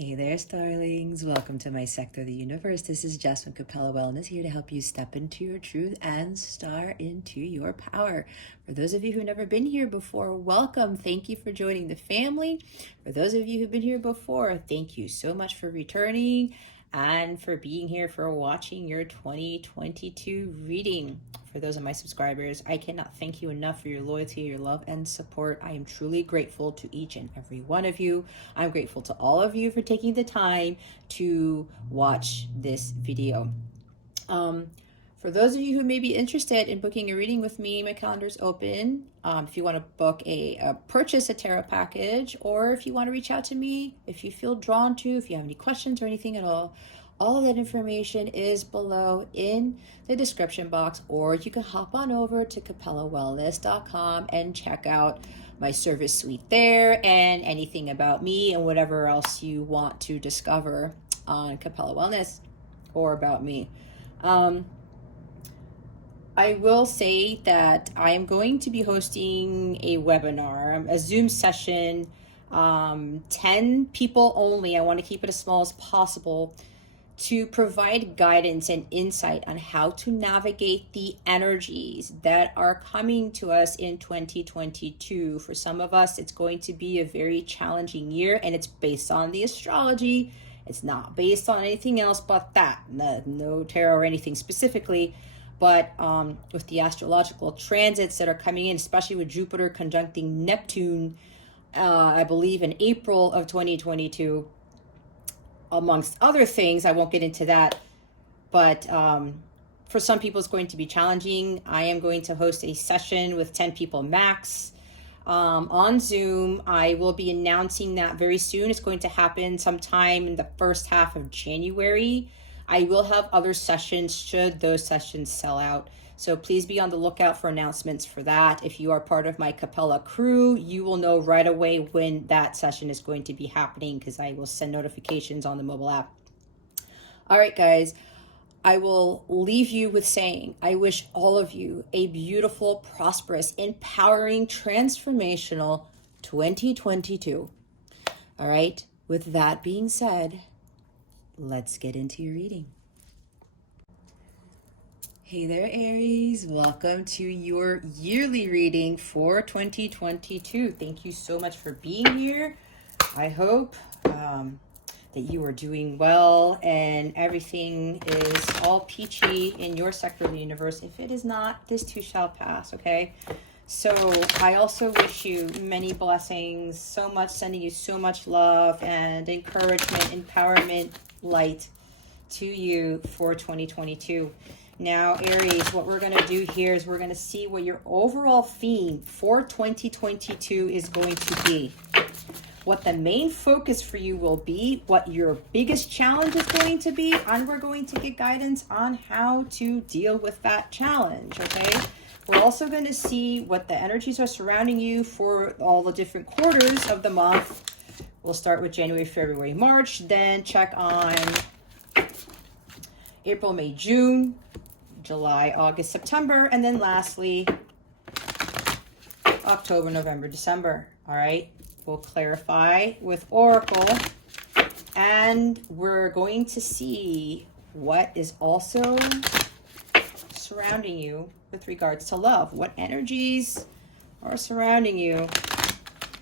Hey there, starlings. Welcome to my sector of the universe. This is Jasmine Capella Wellness, here to help you step into your truth and star into your power. For those of you who've never been here before, welcome. Thank you for joining the family. For those of you who've been here before, thank you so much for returning and for being here, for watching your 2022 reading. For those of my subscribers, I cannot thank you enough for your loyalty, your love, and support. I am truly grateful to each and every one of you. I'm grateful to all of you for taking the time to watch this video. For those of you who may be interested in booking a reading with me, my calendar's open. If you want to book purchase a tarot package, or if you want to reach out to me, if you feel drawn to, if you have any questions or anything at all of that information is below in the description box, or you can hop on over to capellawellness.com and check out my service suite there and anything about me and whatever else you want to discover on Capella Wellness or about me. I will say that I am going to be hosting a webinar, a Zoom session, 10 people only. I want to keep it as small as possible, to provide guidance and insight on how to navigate the energies that are coming to us in 2022. For some of us, it's going to be a very challenging year, and it's based on the astrology. It's not based on anything else but that. No tarot or anything specifically, but with the astrological transits that are coming in, especially with Jupiter conjuncting Neptune, I believe in April of 2022, amongst other things. I won't get into that, but for some people it's going to be challenging. I am going to host a session with 10 people max on Zoom. I will be announcing that very soon. It's going to happen sometime in the first half of January. I will have other sessions should those sessions sell out. So please be on the lookout for announcements for that. If you are part of my Capella crew, you will know right away when that session is going to be happening, because I will send notifications on the mobile app. All right, guys, I will leave you with saying, I wish all of you a beautiful, prosperous, empowering, transformational 2022. All right, with that being said, let's get into your reading. Hey there, Aries. Welcome to your yearly reading for 2022. Thank you so much for being here. I hope that you are doing well and everything is all peachy in your sector of the universe. If it is not, this too shall pass, okay? So I also wish you many blessings, so much, sending you so much love and encouragement, empowerment, light to you for 2022. Now, Aries, what we're going to do here is we're going to see what your overall theme for 2022 is going to be. What the main focus for you will be, what your biggest challenge is going to be, and we're going to get guidance on how to deal with that challenge, okay? We're also going to see what the energies are surrounding you for all the different quarters of the month. We'll start with January, February, March, then check on April, May, June, July, August, September, and then lastly, October, November, December. All right, we'll clarify with Oracle, and we're going to see what is also surrounding you with regards to love. What energies are surrounding you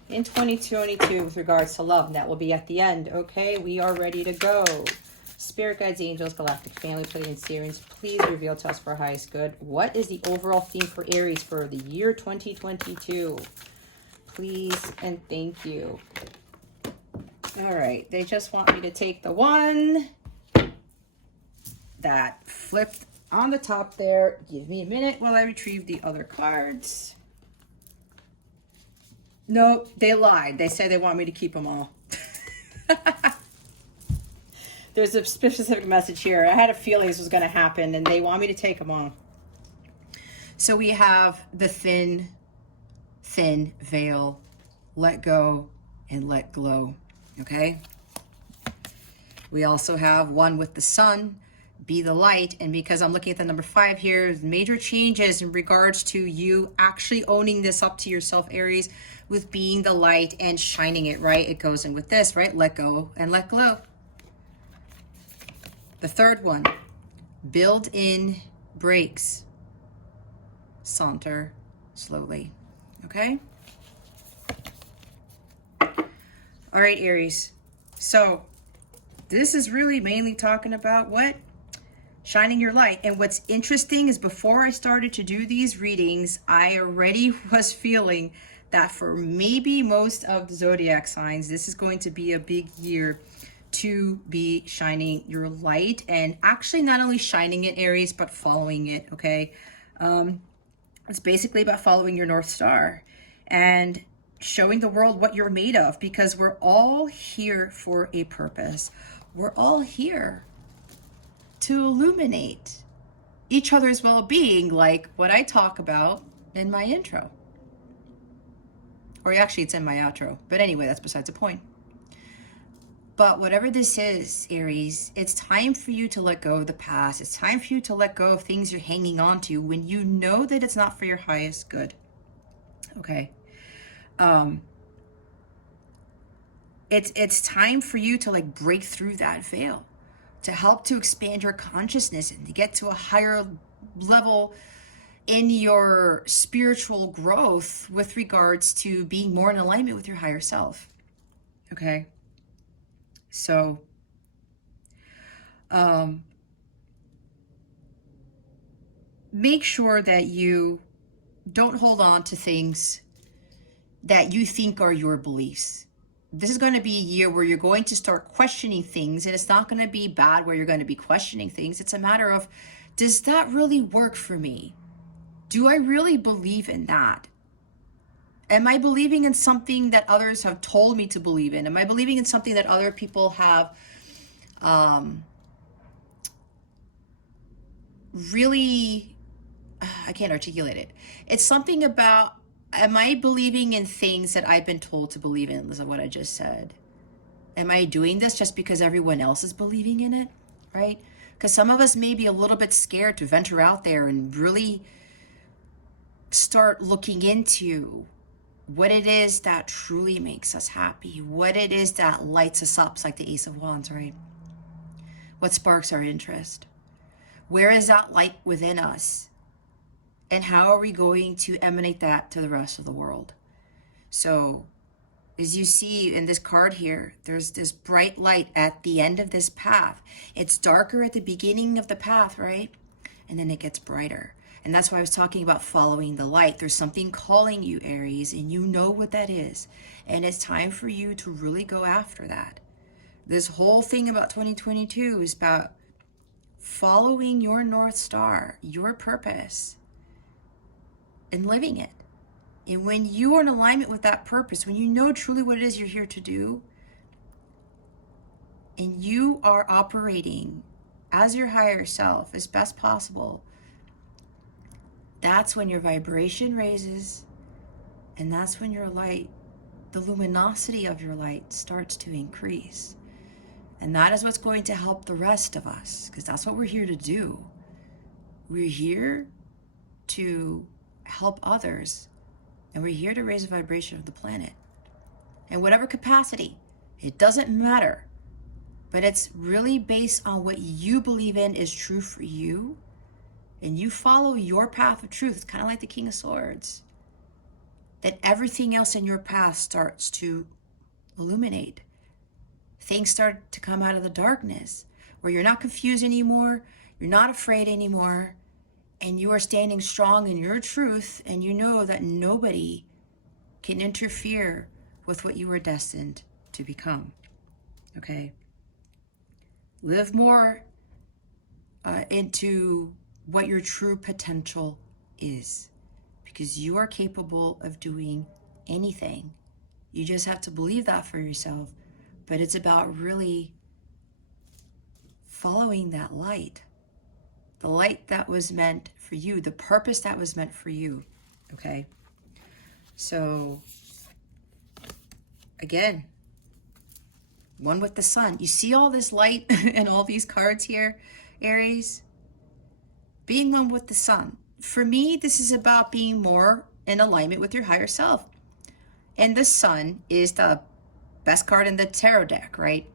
in 2022 with regards to love? And that will be at the end. Okay, we are ready to go. Spirit guides, angels, galactic family, Pleiadian Sirians, please reveal to us for our highest good. What is the overall theme for Aries for the year 2022? Please and thank you. All right, they just want me to take the one that flipped on the top there. Give me a minute while I retrieve the other cards. Nope, they lied. They said they want me to keep them all. There's a specific message here. I had a feeling this was going to happen, and they want me to take them all. So we have the thin veil, let go and let glow, okay? We also have one with the sun, Be the light. And because I'm looking at the number 5 here, major changes in regards to you actually owning this up to yourself, Aries, with being the light and shining it, right? It goes in with this, right? Let go and let go. The third one, build in breaks. Saunter slowly. Okay? All right, Aries. So this is really mainly talking about what? Shining your light. And what's interesting is before I started to do these readings, I already was feeling that for maybe most of the zodiac signs, this is going to be a big year to be shining your light, and actually not only shining it, Aries, but following it. Okay. It's basically about following your North Star and showing the world what you're made of, because we're all here for a purpose. We're all here to illuminate each other's well-being, like what I talk about in my intro. Or actually, it's in my outro. But anyway, that's besides the point. But whatever this is, Aries, it's time for you to let go of the past. It's time for you to let go of things you're hanging on to when you know that it's not for your highest good. Okay. It's time for you to like break through that veil, to help to expand your consciousness and to get to a higher level in your spiritual growth with regards to being more in alignment with your higher self. Okay. So, make sure that you don't hold on to things that you think are your beliefs. This is going to be a year where you're going to start questioning things, and it's not going to be bad where you're going to be questioning things. It's a matter of, does that really work for me? Do I really believe in that? Am I believing in something that others have told me to believe in? Am I believing in something that other people have really, I can't articulate it. It's something about, am I believing in things that I've been told to believe in, is what I just said? Am I doing this just because everyone else is believing in it, right? Because some of us may be a little bit scared to venture out there and really start looking into what it is that truly makes us happy, what it is that lights us up, like the Ace of Wands, right? What sparks our interest? Where is that light within us? And how are we going to emanate that to the rest of the world? So, as you see in this card here, there's this bright light at the end of this path. It's darker at the beginning of the path, right? And then it gets brighter. And that's why I was talking about following the light. There's something calling you, Aries, and you know what that is. And it's time for you to really go after that. This whole thing about 2022 is about following your North Star, your purpose, and living it. And when you are in alignment with that purpose, when you know truly what it is you're here to do, and you are operating as your higher self as best possible, that's when your vibration raises, and that's when your light, the luminosity of your light, starts to increase. And that is what's going to help the rest of us, because that's what we're here to do. We're here to help others, and we're here to raise the vibration of the planet. In whatever capacity, it doesn't matter. But it's really based on what you believe in is true for you, and you follow your path of truth. It's kind of like the King of Swords. That everything else in your path starts to illuminate. Things start to come out of the darkness, where you're not confused anymore, you're not afraid anymore, and you are standing strong in your truth, and you know that nobody can interfere with what you were destined to become. Okay? Live more into what your true potential is, because you are capable of doing anything. You just have to believe that for yourself. But it's about really following that light, the light that was meant for you, the purpose that was meant for you. Okay? So, again, one with the sun. You see all this light and all these cards here? Aries? Being one with the sun. For me, this is about being more in alignment with your higher self. And the sun is the best card in the tarot deck, right?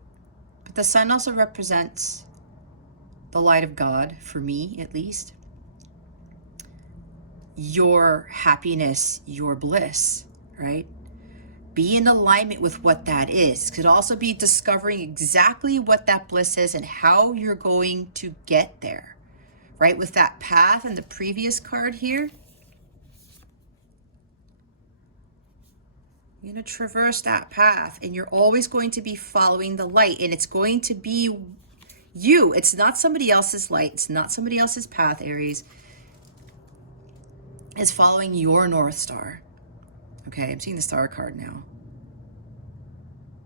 But the sun also represents the light of God, for me at least. Your happiness, your bliss, right? Be in alignment with what that is. Could also be discovering exactly what that bliss is and how you're going to get there, right? With that path in the previous card here, you're going to traverse that path and you're always going to be following the light, and it's going to be you. It's not somebody else's light. It's not somebody else's path, Aries. It's following your North Star. Okay, I'm seeing the star card now.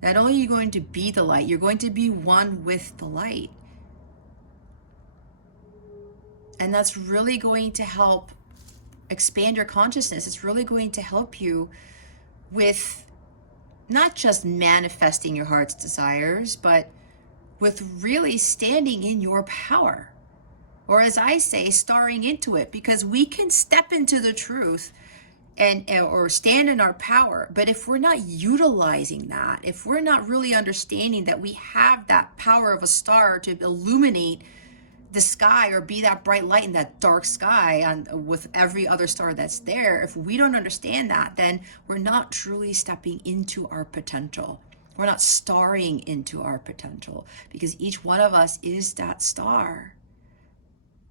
Not only are you going to be the light, you're going to be one with the light. And that's really going to help expand your consciousness. It's really going to help you with not just manifesting your heart's desires, but with really standing in your power. Or as I say, starring into it, because we can step into the truth and or stand in our power. But if we're not utilizing that, if we're not really understanding that we have that power of a star to illuminate the sky or be that bright light in that dark sky with every other star that's there, if we don't understand that, then we're not truly stepping into our potential. We're not starring into our potential, because each one of us is that star.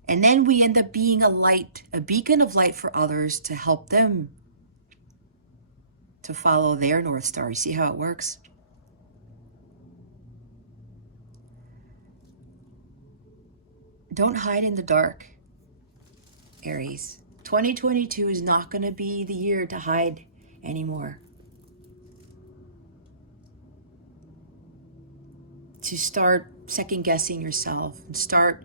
And then we end up being a light, a beacon of light for others to help them to follow their North Star. You see how it works? Don't hide in the dark, Aries. 2022 is not going to be the year to hide anymore. To start second guessing yourself and start,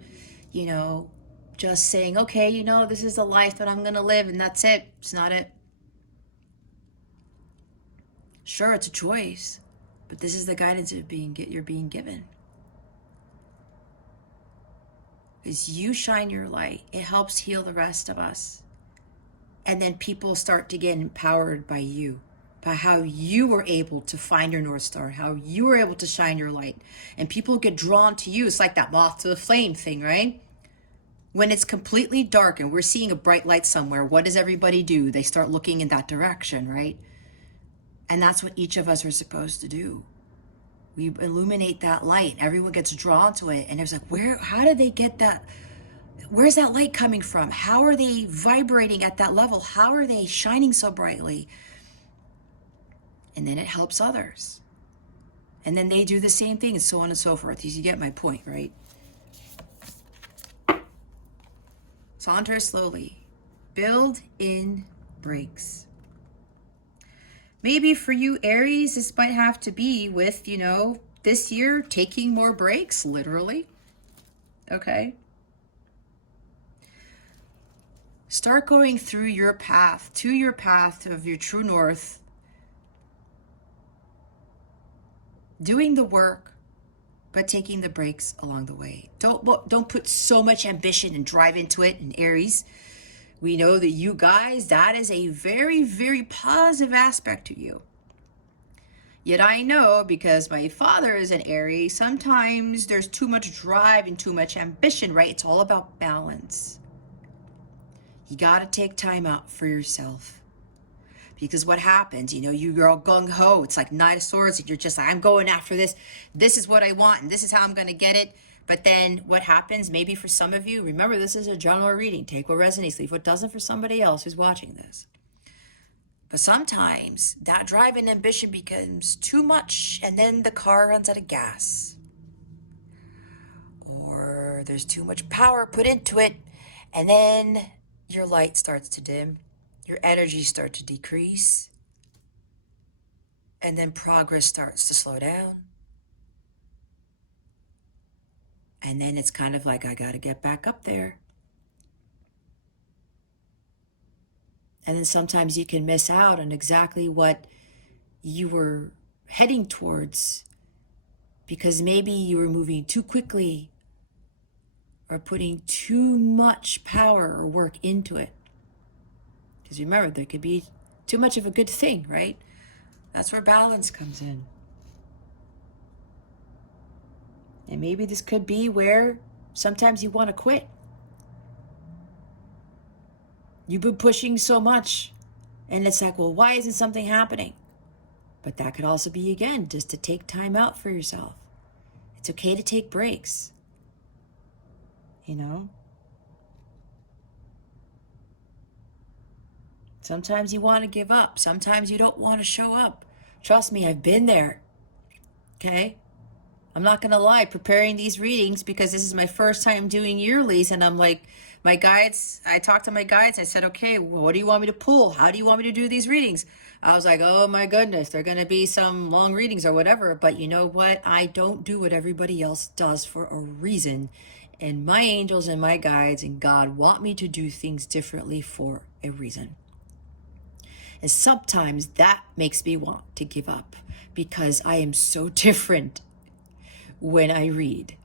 just saying, okay, this is the life that I'm going to live and that's it. It's not it. Sure, it's a choice, but this is the guidance you're being given. As you shine your light, it helps heal the rest of us. And then people start to get empowered by you, by how you were able to find your North Star, how you were able to shine your light. And people get drawn to you. It's like that moth to the flame thing, right? When it's completely dark and we're seeing a bright light somewhere, what does everybody do? They start looking in that direction, right? And that's what each of us are supposed to do. We illuminate that light. Everyone gets drawn to it. And it's like, how did they get that? Where's that light coming from? How are they vibrating at that level? How are they shining so brightly? And then it helps others. And then they do the same thing, and so on and so forth. You get my point, right? Saunter slowly. Build in breaks. Maybe for you, Aries, this might have to be with, this year taking more breaks, literally. Okay. Start going through your path, to your path of your true north. Doing the work, but taking the breaks along the way. Don't put so much ambition and drive into it in Aries. We know that you guys, that is a very, very positive aspect to you. Yet I know, because my father is an Aries, sometimes there's too much drive and too much ambition, right? It's all about balance. You got to take time out for yourself. Because what happens, you're all gung-ho. It's like Knight of Swords, and you're just like, I'm going after this. This is what I want, and this is how I'm going to get it. But then what happens, maybe for some of you, remember, this is a general reading. Take what resonates, leave what doesn't for somebody else who's watching this. But sometimes that drive and ambition becomes too much, and then the car runs out of gas. Or there's too much power put into it, and then your light starts to dim. Your energy starts to decrease. And then progress starts to slow down. And then it's kind of like, I got to get back up there. And then sometimes you can miss out on exactly what you were heading towards, because maybe you were moving too quickly, or putting too much power or work into it. Because remember, there could be too much of a good thing, right? That's where balance comes in. And maybe this could be where sometimes you want to quit. You've been pushing so much, and it's like, well, why isn't something happening? But that could also be, again, just to take time out for yourself. It's okay to take breaks. You know? Sometimes you want to give up. Sometimes you don't want to show up. Trust me, I've been there. Okay? I'm not going to lie, preparing these readings, because this is my first time doing yearlies, and I'm like, my guides, I talked to my guides, I said, okay, well, what do you want me to pull? How do you want me to do these readings? I was like, oh my goodness, they're going to be some long readings or whatever, but you know what? I don't do what everybody else does for a reason, and my angels and my guides and God want me to do things differently for a reason. And sometimes that makes me want to give up, because I am so different when I read.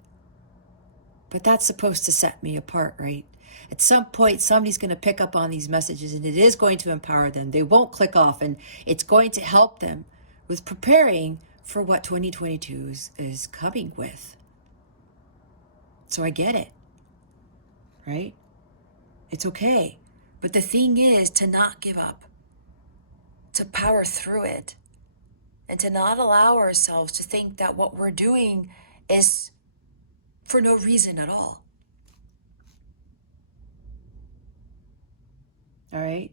But that's supposed to set me apart, right? At some point, somebody's going to pick up on these messages, and it is going to empower them. They won't click off, and it's going to help them with preparing for what 2022 is coming with. So I get it, right? It's okay. But the thing is to not give up, to power through it, and to not allow ourselves to think that what we're doing is for no reason at all. All right?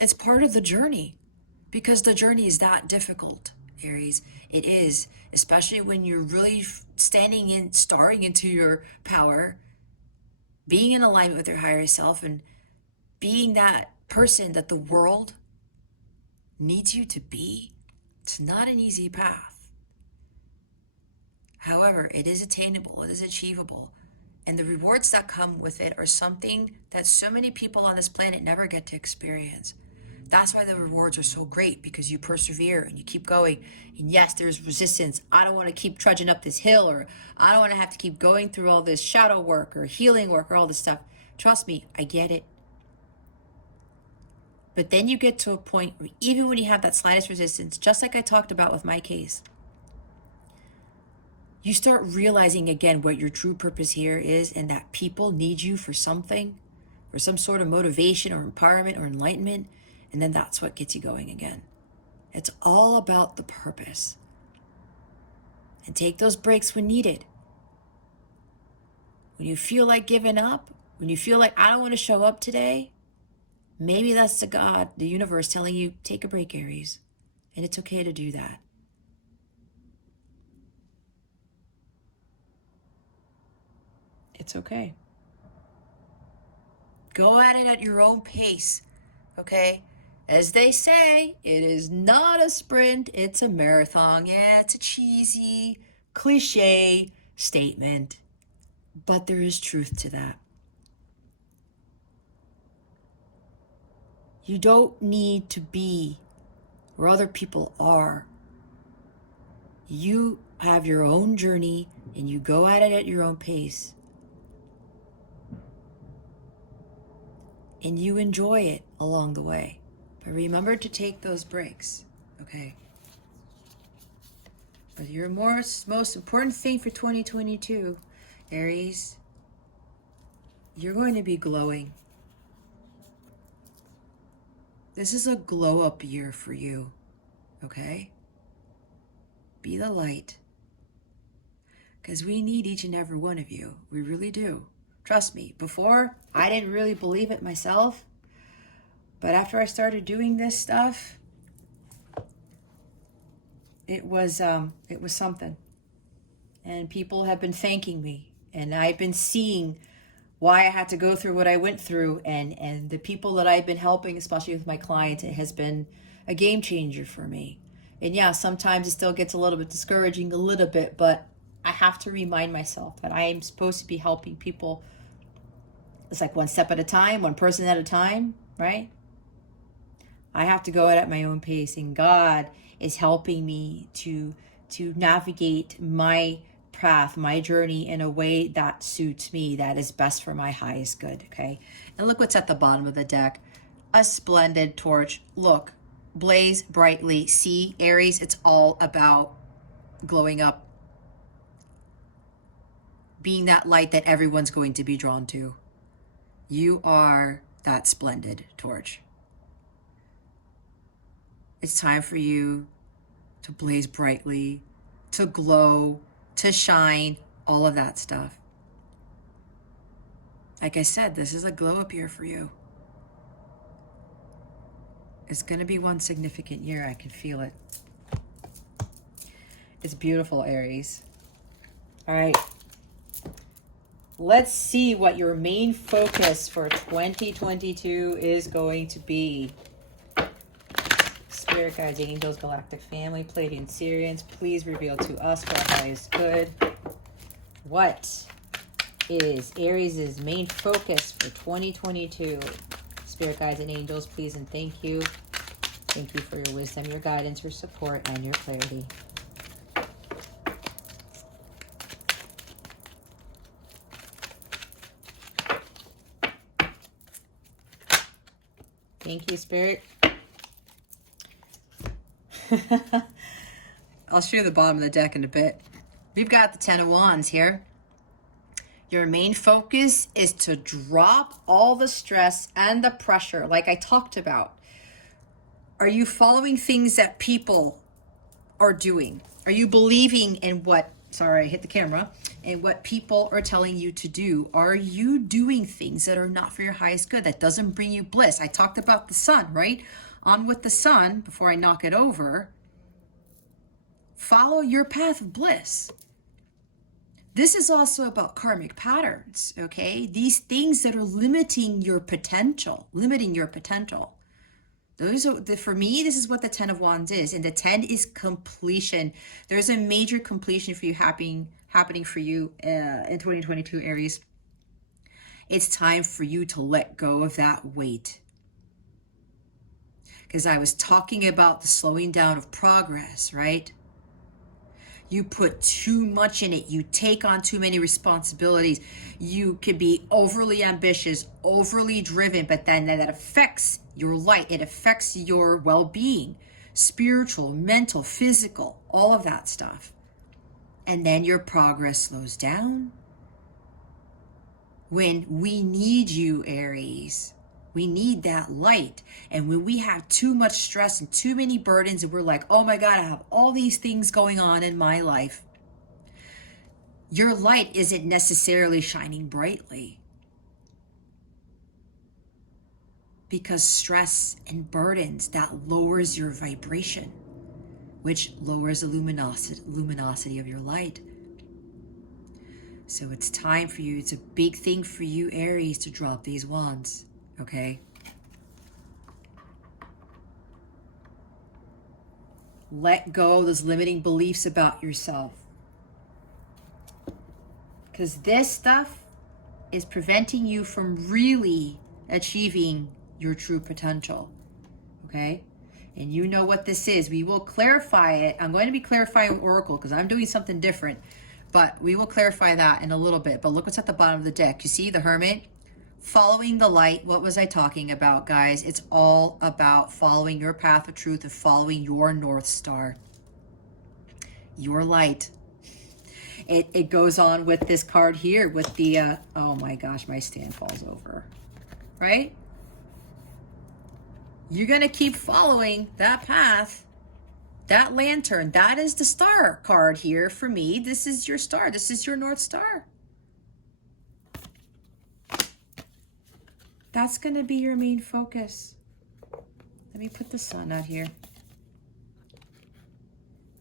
It's part of the journey, because the journey is that difficult, Aries. It is, especially when you're really starring into your power, being in alignment with your higher self, and being that person that the world needs you to be. It's not an easy path. However, it is attainable, it is achievable, and the rewards that come with it are something that so many people on this planet never get to experience. That's why the rewards are so great, because you persevere and you keep going. And yes, there's resistance. I don't want to keep trudging up this hill, or I don't want to have to keep going through all this shadow work or healing work or all this stuff. Trust me, I get it. But then you get to a point where even when you have that slightest resistance, just like I talked about with my case, you start realizing again what your true purpose here is, and that people need you for something, for some sort of motivation or empowerment or enlightenment. And then that's what gets you going again. It's all about the purpose. And take those breaks when needed. When you feel like giving up, when you feel like I don't want to show up today, maybe that's the God, the universe telling you, take a break, Aries. And it's okay to do that. It's okay. Go at it at your own pace, okay? As they say, it is not a sprint, it's a marathon. Yeah, it's a cheesy, cliche statement, but there is truth to that. You don't need to be where other people are. You have your own journey, and you go at it at your own pace. And you enjoy it along the way. But remember to take those breaks, okay? But your most important thing for 2022, Aries, you're going to be glowing. This is a glow up year for you, okay? Be the light. Because we need each and every one of you. We really do. Trust me, before, I didn't really believe it myself. But after I started doing this stuff, it was something. And people have been thanking me. And I've been seeing why I had to go through what I went through. And the people that I've been helping, especially with my clients, it has been a game changer for me. And yeah, sometimes it still gets a little bit discouraging, a little bit, but I have to remind myself that I am supposed to be helping people. It's like one step at a time, one person at a time, right? I have to go at my own pace, and God is helping me to navigate my path, my journey in a way that suits me, that is best for my highest good, okay? And look what's at the bottom of the deck. A splendid torch. Look, blaze brightly. See, Aries, it's all about glowing up, being that light that everyone's going to be drawn to. You are that splendid torch. It's time for you to blaze brightly, to glow, to shine, all of that stuff. Like I said, this is a glow up year for you. It's going to be one significant year. I can feel it. It's beautiful, Aries. All right. Let's see what your main focus for 2022 is going to be. Spirit guides, angels, galactic family, Pleiadian Syrians, please reveal to us for our highest good. What is Aries' main focus for 2022? Spirit guides and angels, please and thank you. Thank you for your wisdom, your guidance, your support, and your clarity. Thank you, Spirit. I'll show you the bottom of the deck in a bit. We've got the Ten of Wands here. Your main focus is to drop all the stress and the pressure, like I talked about. Are you following things that people are doing? Are you believing in what, sorry, I hit the camera, in what people are telling you to do? Are you doing things that are not for your highest good, that doesn't bring you bliss? I talked about the sun, right? On with the sun, before I knock it over. Follow your path of bliss. This is also about karmic patterns, okay? These things that are limiting your potential, Those are, for me, this is what the Ten of Wands is. And the 10 is completion. There's a major completion for you happening for you in 2022, Aries. It's time for you to let go of that weight. Because I was talking about the slowing down of progress, right? You put too much in it. You take on too many responsibilities. You could be overly ambitious, overly driven, but then that affects your light. It affects your well-being, spiritual, mental, physical, all of that stuff. And then your progress slows down. When we need you, Aries, we need that light. And when we have too much stress and too many burdens and we're like, oh my God, I have all these things going on in my life. Your light isn't necessarily shining brightly. Because stress and burdens, that lowers your vibration, which lowers the luminosity of your light. So it's time for you. It's a big thing for you, Aries, to drop these wands. Okay. Let go of those limiting beliefs about yourself. Because this stuff is preventing you from really achieving your true potential. Okay. And you know what this is. We will clarify it. I'm going to be clarifying Oracle because I'm doing something different. But we will clarify that in a little bit. But look what's at the bottom of the deck. You see the Hermit? Following the light. What was I talking about, guys? It's all about following your path of truth and following your North Star. Your light. It goes on with this card here with the, oh my gosh, my stand falls over. Right? You're going to keep following that path, that lantern. That is the star card here for me. This is your star. This is your North Star. That's going to be your main focus. Let me put the sun out here.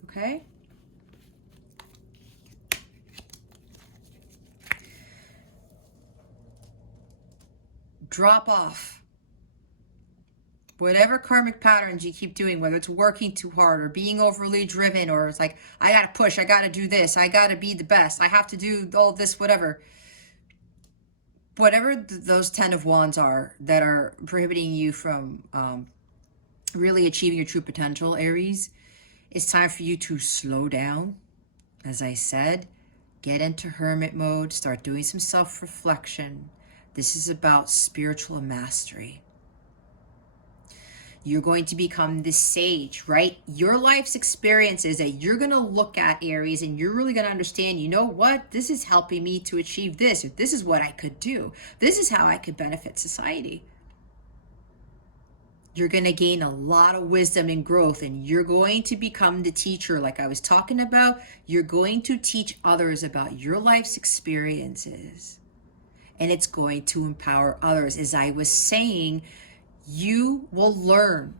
Okay? Drop off whatever karmic patterns you keep doing, whether it's working too hard or being overly driven, or it's like, I got to push, I got to do this, I got to be the best, I have to do all this, whatever. Whatever those 10 of Wands are that are prohibiting you from really achieving your true potential, Aries, it's time for you to slow down, as I said, Get into hermit mode. Start doing some self-reflection. This is about spiritual mastery. You're going to become this sage, right? Your life's experiences that you're going to look at, Aries, and you're really going to understand, you know what? This is helping me to achieve this. Or this is what I could do. This is how I could benefit society. You're going to gain a lot of wisdom and growth, and you're going to become the teacher like I was talking about. You're going to teach others about your life's experiences, and it's going to empower others. As I was saying, you will learn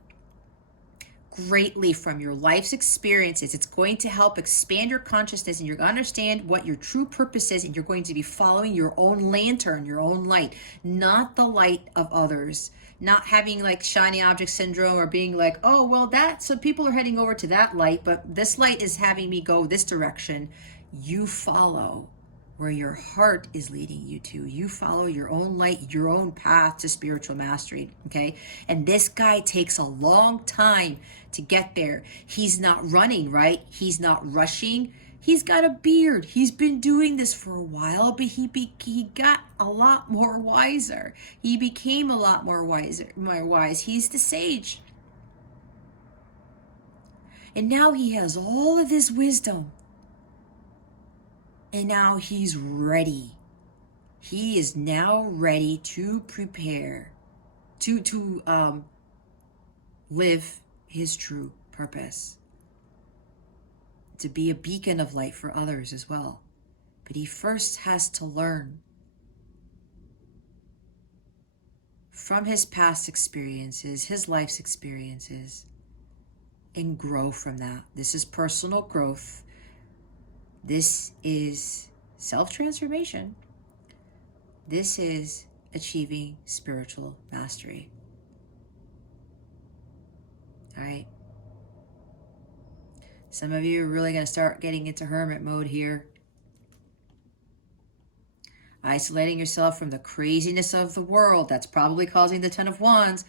greatly from your life's experiences. It's going to help expand your consciousness, and you're going to understand what your true purpose is, and you're going to be following your own lantern, your own light, not the light of others. Not having like shiny object syndrome or being like, oh, well, so people are heading over to that light, but this light is having me go this direction. You follow where your heart is leading you to. You follow your own light, your own path to spiritual mastery, okay? And this guy takes a long time to get there. He's not running, right? He's not rushing. He's got a beard. He's been doing this for a while, but he got a lot more wiser. He became a lot more wise. He's the sage. And now he has all of this wisdom. And now he's ready. He is now ready to prepare to live his true purpose. To be a beacon of light for others as well. But he first has to learn from his past experiences, his life's experiences, and grow from that. This is personal growth. This is self-transformation. This is achieving spiritual mastery. All right. Some of you are really going to start getting into hermit mode here. Isolating yourself from the craziness of the world. That's probably causing the Ten of Wands.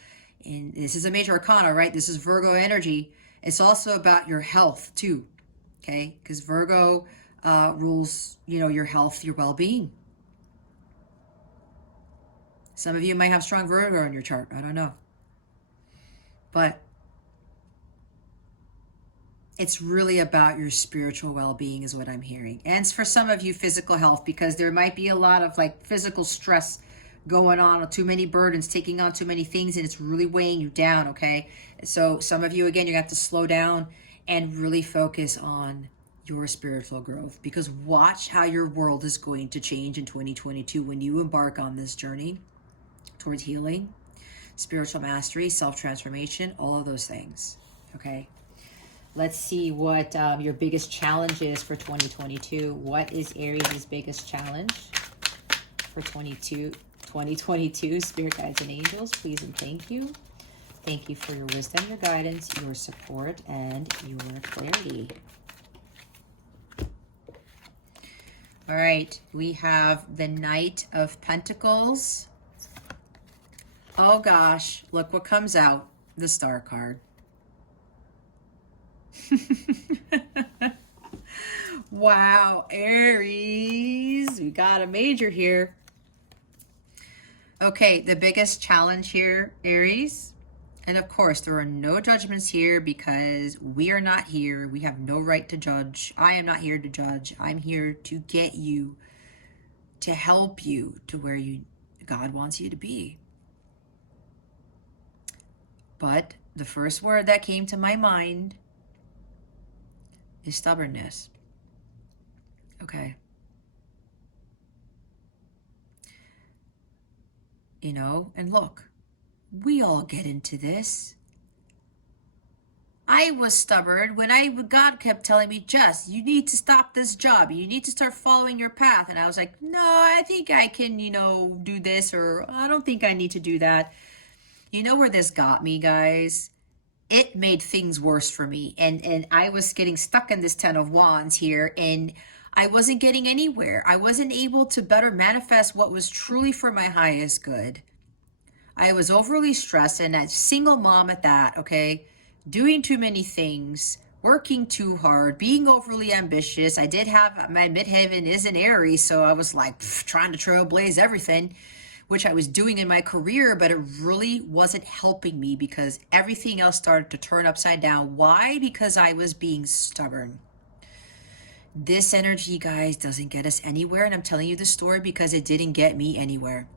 And this is a major arcana, right? This is Virgo energy. It's also about your health too. Okay? Because Virgo rules, your health, your well-being. Some of you might have strong Virgo in your chart. I don't know. But it's really about your spiritual well-being is what I'm hearing. And for some of you, physical health, because there might be a lot of like physical stress going on, too many burdens, taking on too many things, and it's really weighing you down, okay? So some of you, again, you have to slow down and really focus on your spiritual growth, because watch how your world is going to change in 2022 when you embark on this journey towards healing, spiritual mastery, self-transformation, all of those things, okay? Let's see what your biggest challenge is for 2022. What is Aries' biggest challenge for 2022? Spirit guides and angels, please and thank you. Thank you for your wisdom, your guidance, your support, and your clarity. All right, we have the Knight of Pentacles. Oh gosh, look what comes out, the Star card. Wow, Aries, we got a major here. Okay, the biggest challenge here, Aries, and of course there are no judgments here because we are not here. We have no right to judge. I am not here to judge. I'm here to get you, to help you to where God wants you to be. But the first word that came to my mind is stubbornness. Okay. And look, we all get into this. I was stubborn when God kept telling me, Jess, you need to stop this job. You need to start following your path. And I was like, no, I think I can, do this, or I don't think I need to do that. You know where this got me, guys? It made things worse for me. And I was getting stuck in this Ten of Wands here, and I wasn't getting anywhere. I wasn't able to better manifest what was truly for my highest good. I was overly stressed, and a single mom at that, okay? Doing too many things, working too hard, being overly ambitious. I did have my midheaven is in Aries, so I was like trying to trailblaze everything, which I was doing in my career, but it really wasn't helping me because everything else started to turn upside down. Why? Because I was being stubborn. This energy, guys, doesn't get us anywhere, and I'm telling you the story because it didn't get me anywhere.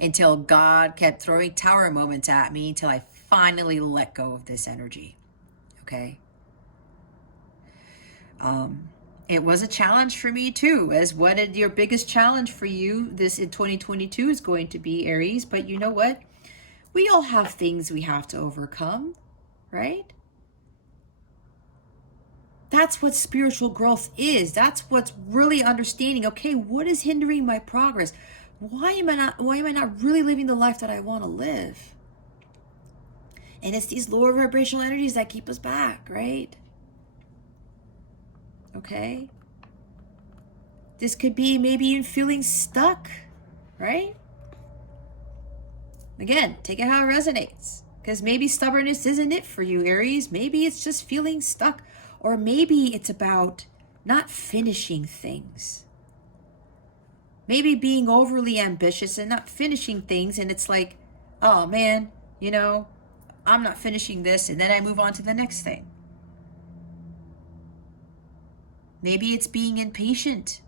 Until God kept throwing tower moments at me until I finally let go of this energy. Okay? It was a challenge for me too, as what is your biggest challenge for you this in 2022 is going to be, Aries. But you know what? We all have things we have to overcome, right? That's what spiritual growth is. That's what's really understanding, okay, what is hindering my progress? Why am I not really living the life that I want to live? And it's these lower vibrational energies that keep us back, right? Okay? This could be maybe even feeling stuck, right? Again, take it how it resonates. Because maybe stubbornness isn't it for you, Aries. Maybe it's just feeling stuck. Or maybe it's about not finishing things. Maybe being overly ambitious and not finishing things. And it's like, oh man, you know, I'm not finishing this. And then I move on to the next thing. Maybe it's being impatient.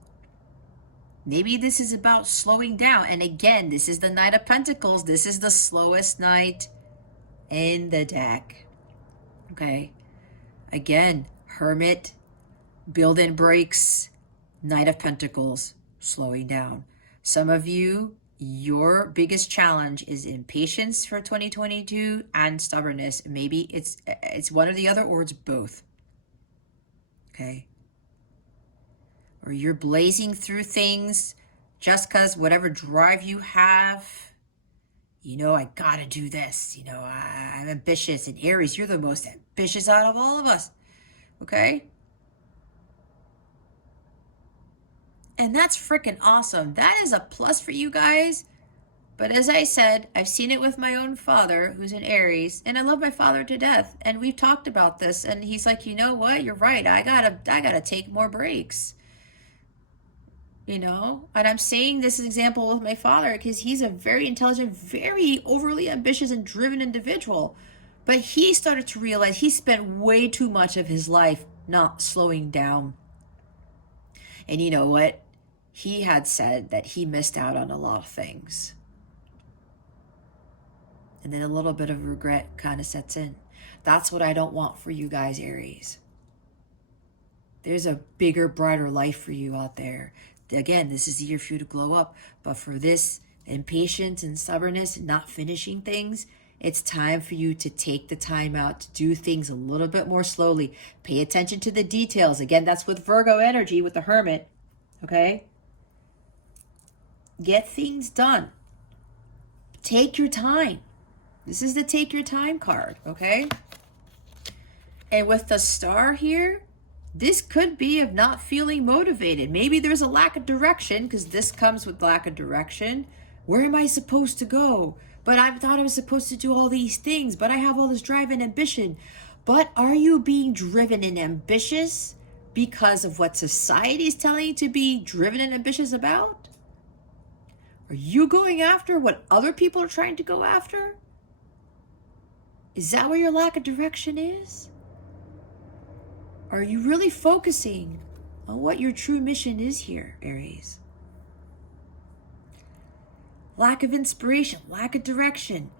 Maybe this is about slowing down. And again, this is the Knight of Pentacles. This is the slowest knight in the deck. Okay. Again, Hermit, build-in breaks, Knight of Pentacles, slowing down. Some of you, your biggest challenge is impatience for 2022 and stubbornness. Maybe it's one or the other, or it's both. Okay. Or you're blazing through things just because whatever drive you have, you know, I gotta do this. You know, I'm ambitious. And Aries, you're the most ambitious out of all of us. Okay? And that's freaking awesome. That is a plus for you guys. But as I said, I've seen it with my own father, who's an Aries, and I love my father to death. And we've talked about this, and he's like, you know what? You're right. I gotta take more breaks. You know, and I'm saying this example with my father because he's a very intelligent, very overly ambitious and driven individual. But he started to realize he spent way too much of his life not slowing down. And you know what? He had said that he missed out on a lot of things. And then a little bit of regret kind of sets in. That's what I don't want for you guys, Aries. There's a bigger, brighter life for you out there. Again, this is the year for you to glow up. But for this impatience and stubbornness and not finishing things, it's time for you to take the time out to do things a little bit more slowly. Pay attention to the details. Again, that's with Virgo energy, with the Hermit. Okay? Get things done. Take your time. This is the take your time card, okay? And with the Star here, this could be of not feeling motivated. Maybe there's a lack of direction because this comes with lack of direction. Where am I supposed to go? But I thought I was supposed to do all these things, but I have all this drive and ambition. But are you being driven and ambitious because of what society is telling you to be driven and ambitious about? Are you going after what other people are trying to go after? Is that where your lack of direction is? Are you really focusing on what your true mission is here, Aries? Lack of inspiration, lack of direction.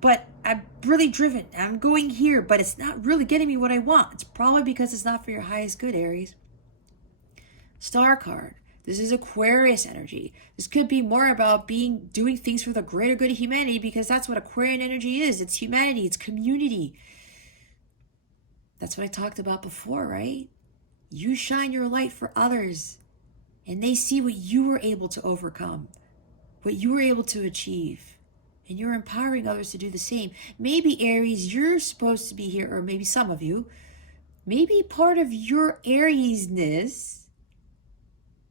But I'm really driven. I'm going here, but it's not really getting me what I want. It's probably because it's not for your highest good, Aries. Star card. This is Aquarius energy. This could be more about doing things for the greater good of humanity because that's what Aquarian energy is. It's humanity. It's community. That's what I talked about before, right? You shine your light for others and they see what you were able to overcome, what you were able to achieve, and you're empowering others to do the same. Maybe Aries, you're supposed to be here, or maybe some of you, maybe part of your Ariesness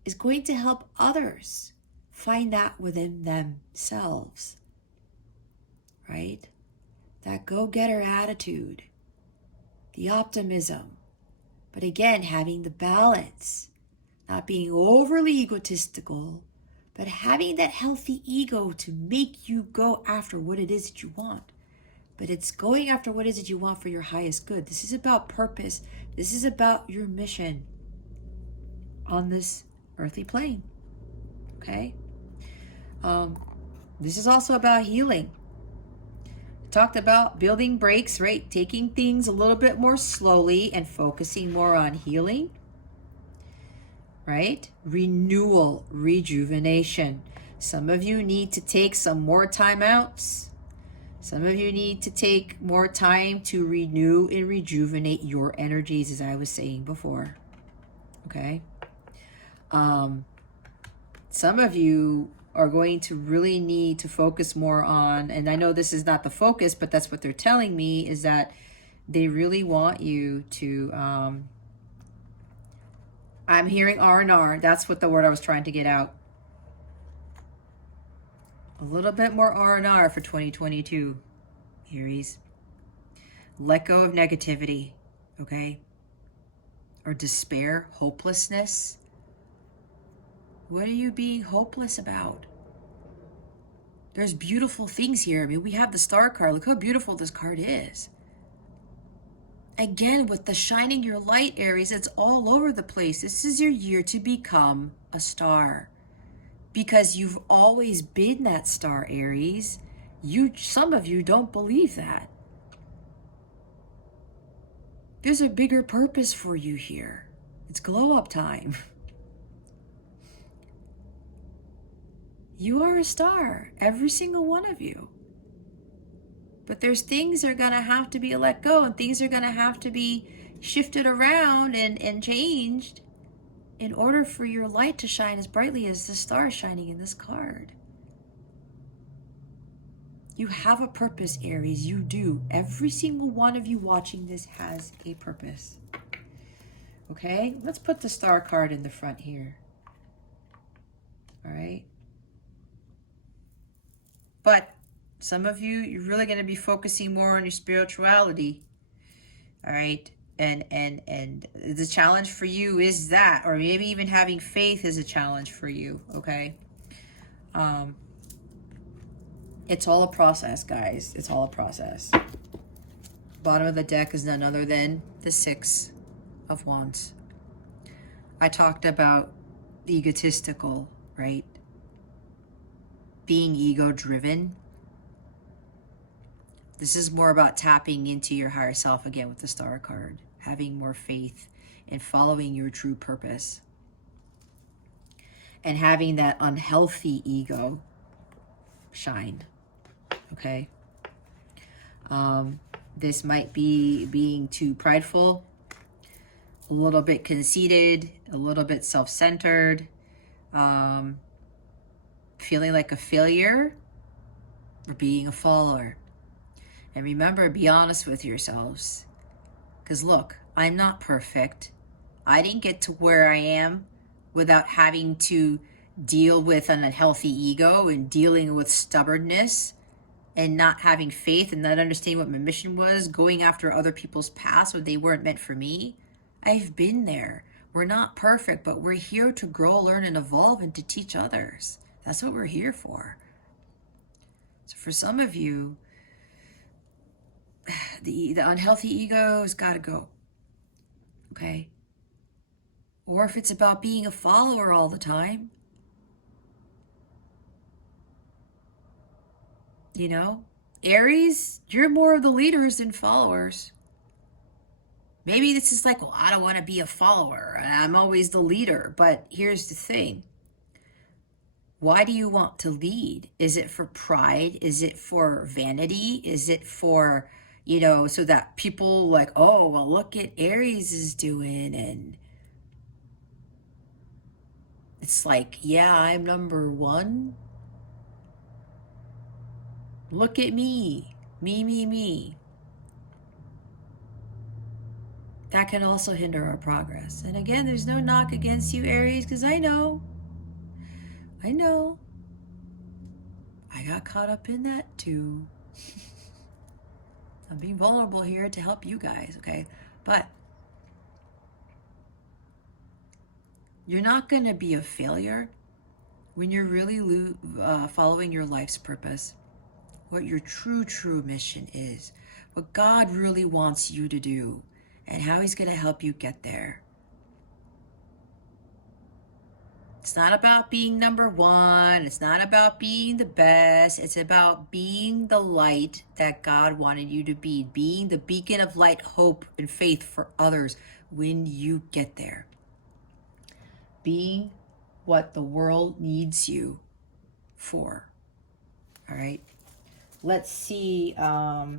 is going to help others find that within themselves, right? That go-getter attitude. the optimism. But again, having the balance, not being overly egotistical, but having that healthy ego to make you go after what it is that you want. But it's going after what it is that you want for your highest good. This is about purpose. This is about your mission on this earthly plane. Okay? This is also about healing. Talked about building breaks, right? Taking things a little bit more slowly and focusing more on healing, right? Renewal, rejuvenation. Some of you need to take some more time outs. Some of you need to take more time to renew and rejuvenate your energies, as I was saying before. Okay? Some of you are going to really need to focus more on, and I know this is not the focus, but that's what they're telling me, is that they really want you to, I'm hearing R&R. That's what the word I was trying to get out. A little bit more R&R for 2022, Aries. Let go of negativity, okay? Or despair, hopelessness. What are you being hopeless about? There's beautiful things here. I mean, we have the star card. Look how beautiful this card is. Again, with the shining your light, Aries, it's all over the place. This is your year to become a star. Because you've always been that star, Aries. Some of you don't believe that. There's a bigger purpose for you here. It's glow up time. You are a star, every single one of you. But there's things that are going to have to be let go, and things are going to have to be shifted around and changed in order for your light to shine as brightly as the star is shining in this card. You have a purpose, Aries. You do. Every single one of you watching this has a purpose. Okay? Let's put the star card in the front here. All right? But some of you, you're really going to be focusing more on your spirituality. All right? And the challenge for you is that, or maybe even having faith is a challenge for you, okay? It's all a process, guys. It's all a process. Bottom of the deck is none other than the Six of Wands. I talked about the egotistical, right? Being ego-driven. This is more about tapping into your higher self again with the Star card. Having more faith and following your true purpose. And having that unhealthy ego shine. Okay? This might be being too prideful, a little bit conceited, a little bit self-centered, feeling like a failure, or being a follower. And remember, be honest with yourselves. Because look, I'm not perfect. I didn't get to where I am without having to deal with an unhealthy ego and dealing with stubbornness and not having faith and not understanding what my mission was, going after other people's paths when they weren't meant for me. I've been there. We're not perfect, but we're here to grow, learn, and evolve and to teach others. That's what we're here for. So for some of you, the unhealthy ego has got to go. Okay? Or if it's about being a follower all the time, you know, Aries, you're more of the leaders than followers. Maybe this is like, well, I don't want to be a follower. I'm always the leader. But here's the thing. Why do you want to lead? Is it for pride? Is it for vanity? Is it for, you know, so that people like, oh, well, look at Aries is doing, and it's like, yeah, I'm number one. Look at me. Me. That can also hinder our progress. And again, there's no knock against you, Aries, because I know. I got caught up in that too. I'm being vulnerable here to help you guys, okay? But you're not going to be a failure when you're really following your life's purpose, what your true mission is, what God really wants you to do, and how He's going to help you get there. It's not about being number one. It's not about being the best. It's about being the light that God wanted you to be, being the beacon of light, hope, and faith for others when you get there. Being what the world needs you for. All right. Let's see. How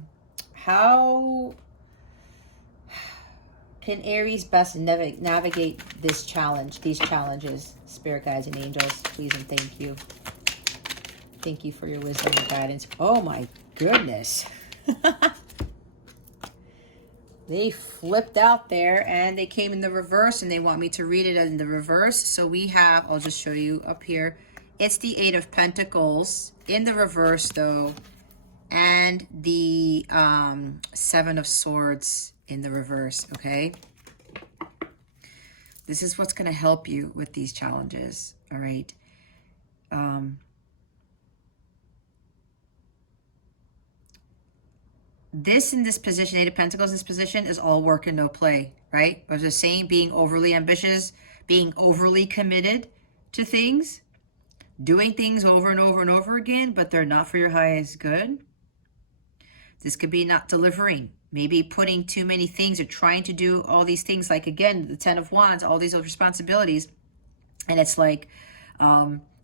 can Aries best navigate this challenge, these challenges? Spirit guides and angels, please and thank you. Thank you for your wisdom and guidance. Oh my goodness. They flipped out there and they came in the reverse, and they want me to read it in the reverse. So we have, I'll just show you up here. It's the Eight of Pentacles in the reverse though, and the Seven of Swords in the reverse, okay? This is what's going to help you with these challenges, all right? This in this position, Eight of Pentacles in this position, is all work and no play, right? I was just saying, being overly ambitious, being overly committed to things, doing things over and over and over again, but they're not for your highest good. This could be not delivering, maybe putting too many things or trying to do all these things, like again, the Ten of Wands, all these other responsibilities. And it's like,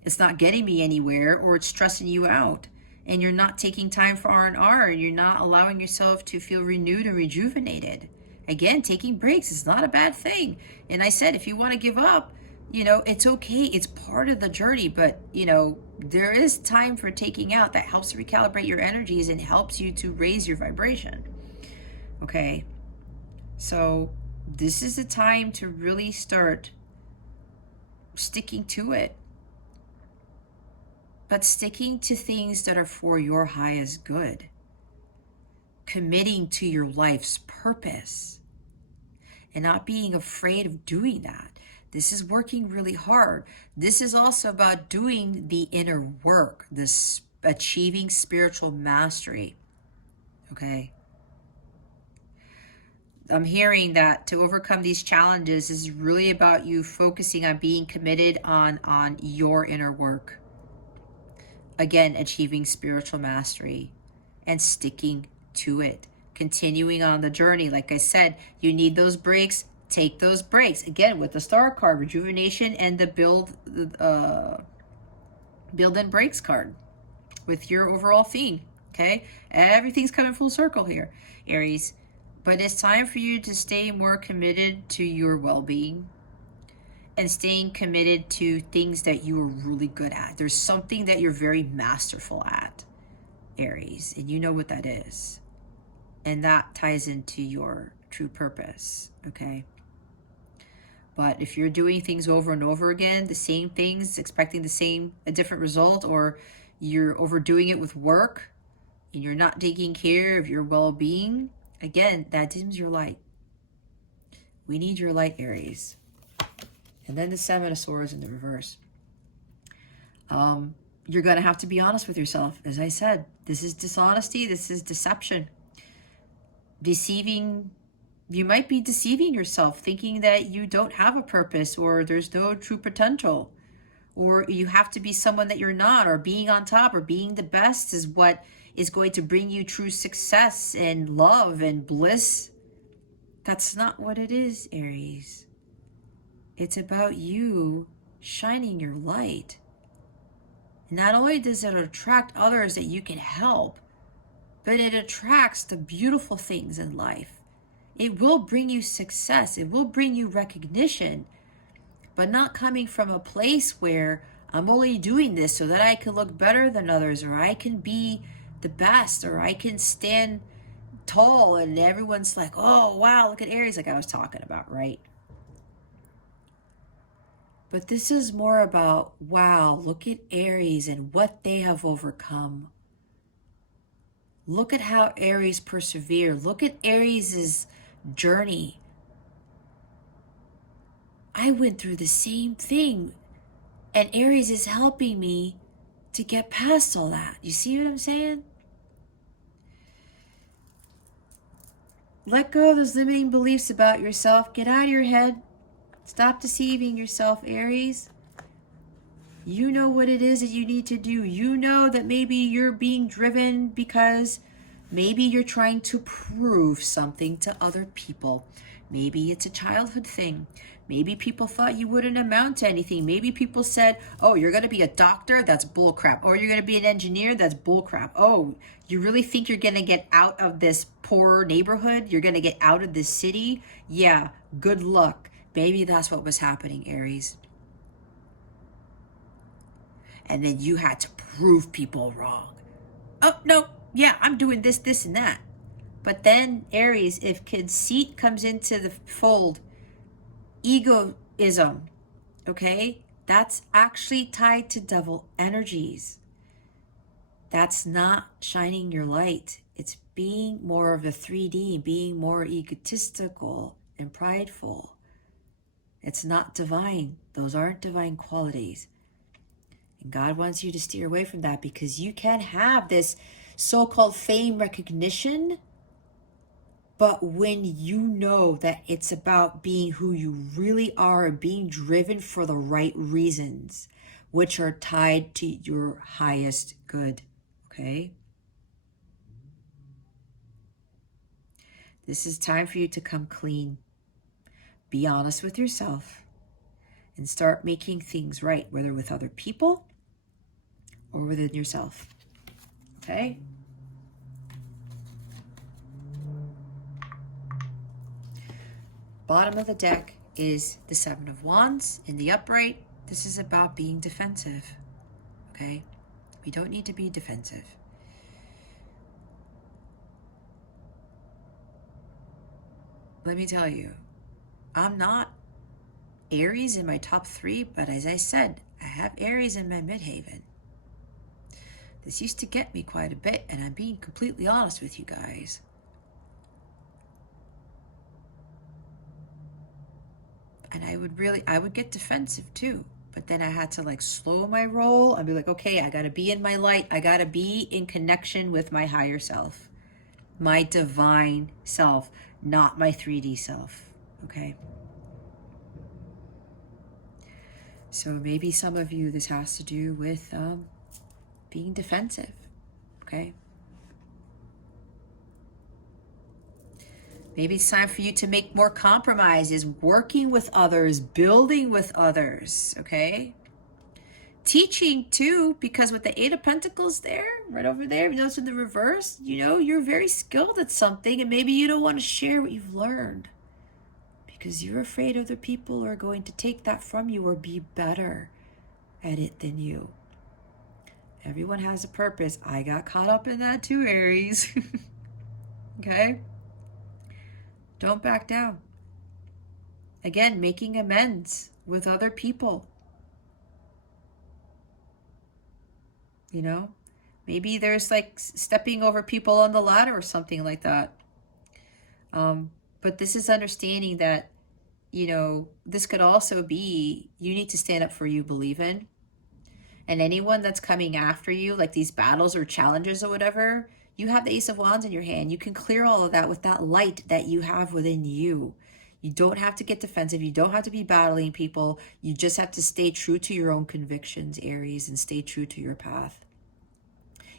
it's not getting me anywhere, or it's stressing you out. And you're not taking time for R&R, and you're not allowing yourself to feel renewed and rejuvenated. Again, taking breaks is not a bad thing. And I said, if you want to give up, you know, it's okay. It's part of the journey, but, you know, there is time for taking out that helps to recalibrate your energies and helps you to raise your vibration. Okay. So this is the time to really start sticking to it. But sticking to things that are for your highest good. Committing to your life's purpose. And not being afraid of doing that. This is working really hard. This is also about doing the inner work, this achieving spiritual mastery. Okay. I'm hearing that to overcome these challenges is really about you focusing on being committed on your inner work. Again, achieving spiritual mastery and sticking to it. Continuing on the journey. Like I said, you need those breaks. Take those breaks. Again, with the Star card, rejuvenation, and the build and breaks card with your overall theme. Okay? Everything's coming full circle here, Aries. But it's time for you to stay more committed to your well-being and staying committed to things that you are really good at. There's something that you're very masterful at, Aries, and you know what that is. And that ties into your true purpose, okay? But if you're doing things over and over again, the same things, expecting a different result, or you're overdoing it with work, and you're not taking care of your well-being, again, that dims your light. We need your light, Aries. And then the Seven of Swords in the reverse. You're going to have to be honest with yourself. As I said, this is dishonesty. This is deception. Deceiving. You might be deceiving yourself, thinking that you don't have a purpose, or there's no true potential, or you have to be someone that you're not, or being on top, or being the best is what is going to bring you true success and love and bliss. That's not what it is, Aries. It's about you shining your light. Not only does it attract others that you can help, but it attracts the beautiful things in life. It will bring you success. It will bring you recognition, but not coming from a place where I'm only doing this so that I can look better than others, or I can be the best, or I can stand tall and everyone's like, oh, wow, look at Aries, like I was talking about, right? But this is more about, wow, look at Aries and what they have overcome. Look at how Aries persevered. Look at Aries's journey. I went through the same thing, and Aries is helping me to get past all that. You see what I'm saying? Let go of those limiting beliefs about yourself. Get out of your head. Stop deceiving yourself, Aries. You know what it is that you need to do. You know that maybe you're being driven because maybe you're trying to prove something to other people. Maybe it's a childhood thing. Maybe people thought you wouldn't amount to anything. Maybe people said, oh, you're going to be a doctor? That's bullcrap. Or you're going to be an engineer? That's bullcrap. Oh, you really think you're going to get out of this poor neighborhood? You're going to get out of this city? Yeah, good luck. Maybe that's what was happening, Aries. And then you had to prove people wrong. Oh, no, yeah, I'm doing this, this, and that. But then, Aries, if conceit comes into the fold, egoism, okay, that's actually tied to devil energies. That's not shining your light. It's being more of the 3D, being more egotistical and prideful. It's not divine. Those aren't divine qualities. And God wants you to steer away from that, because you can have this so-called fame recognition, but when you know that it's about being who you really are and being driven for the right reasons, which are tied to your highest good, okay? This is time for you to come clean. Be honest with yourself and start making things right, whether with other people or within yourself, okay? Bottom of the deck is the Seven of Wands in the upright. This is about being defensive, okay? We don't need to be defensive. Let me tell you, I'm not Aries in my top 3, but as I said, I have Aries in my midhaven. This used to get me quite a bit, and I'm being completely honest with you guys. And I would get defensive too, but then I had to like slow my roll. I'd be like, okay, I gotta be in my light. I gotta be in connection with my higher self, my divine self, not my 3D self, okay? So maybe some of you, this has to do with being defensive, okay? Maybe it's time for you to make more compromises, working with others, building with others, okay? Teaching too, because with the Eight of Pentacles there, right over there, you notice in the reverse, you know, you're very skilled at something, and maybe you don't want to share what you've learned because you're afraid other people are going to take that from you or be better at it than you. Everyone has a purpose. I got caught up in that too, Aries. Okay? Don't back down. Again, making amends with other people. You know, maybe there's like stepping over people on the ladder or something like that. But this is understanding that, you know, this could also be, you need to stand up for you believe in. And anyone that's coming after you, like these battles or challenges or whatever, you have the Ace of Wands in your hand. You can clear all of that with that light that you have within you. You don't have to get defensive. You don't have to be battling people. You just have to stay true to your own convictions, Aries, and stay true to your path.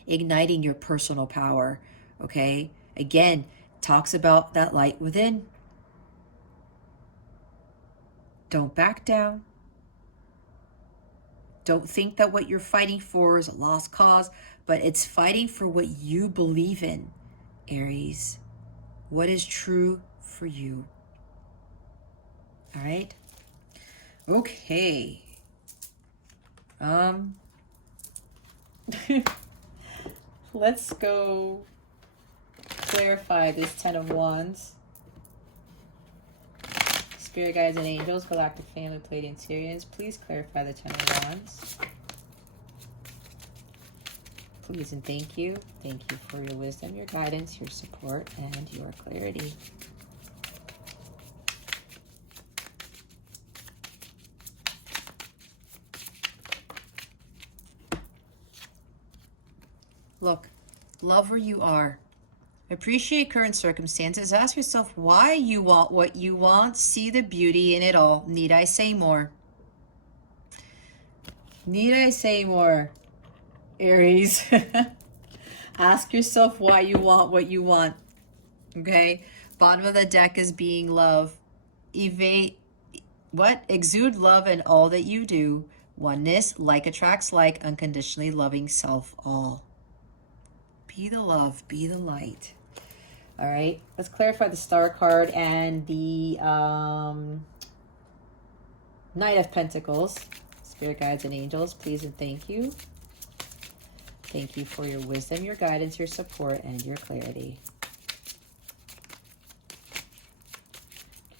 Igniting your personal power, okay? Again, talks about that light within. Don't back down. Don't think that what you're fighting for is a lost cause, but it's fighting for what you believe in, Aries. What is true for you. All right? Okay. Let's go clarify this Ten of Wands. Spirit guides and angels, galactic family, Pleiadian Sirians, please clarify the Ten of Wands. please and thank you. Thank you for your wisdom, your guidance, your support, and your clarity. Look, love where you are. Appreciate current circumstances. Ask yourself why you want what you want. See the beauty in it all. Need I say more? Need I say more, Aries? Ask yourself why you want what you want. Okay? Bottom of the deck is being love. Exude love in all that you do. Oneness, like attracts like, unconditionally loving self all. Be the love, be the light. All right, let's clarify the Star card and the Knight of Pentacles. Spirit guides and angels, please and thank you. Thank you for your wisdom, your guidance, your support, and your clarity.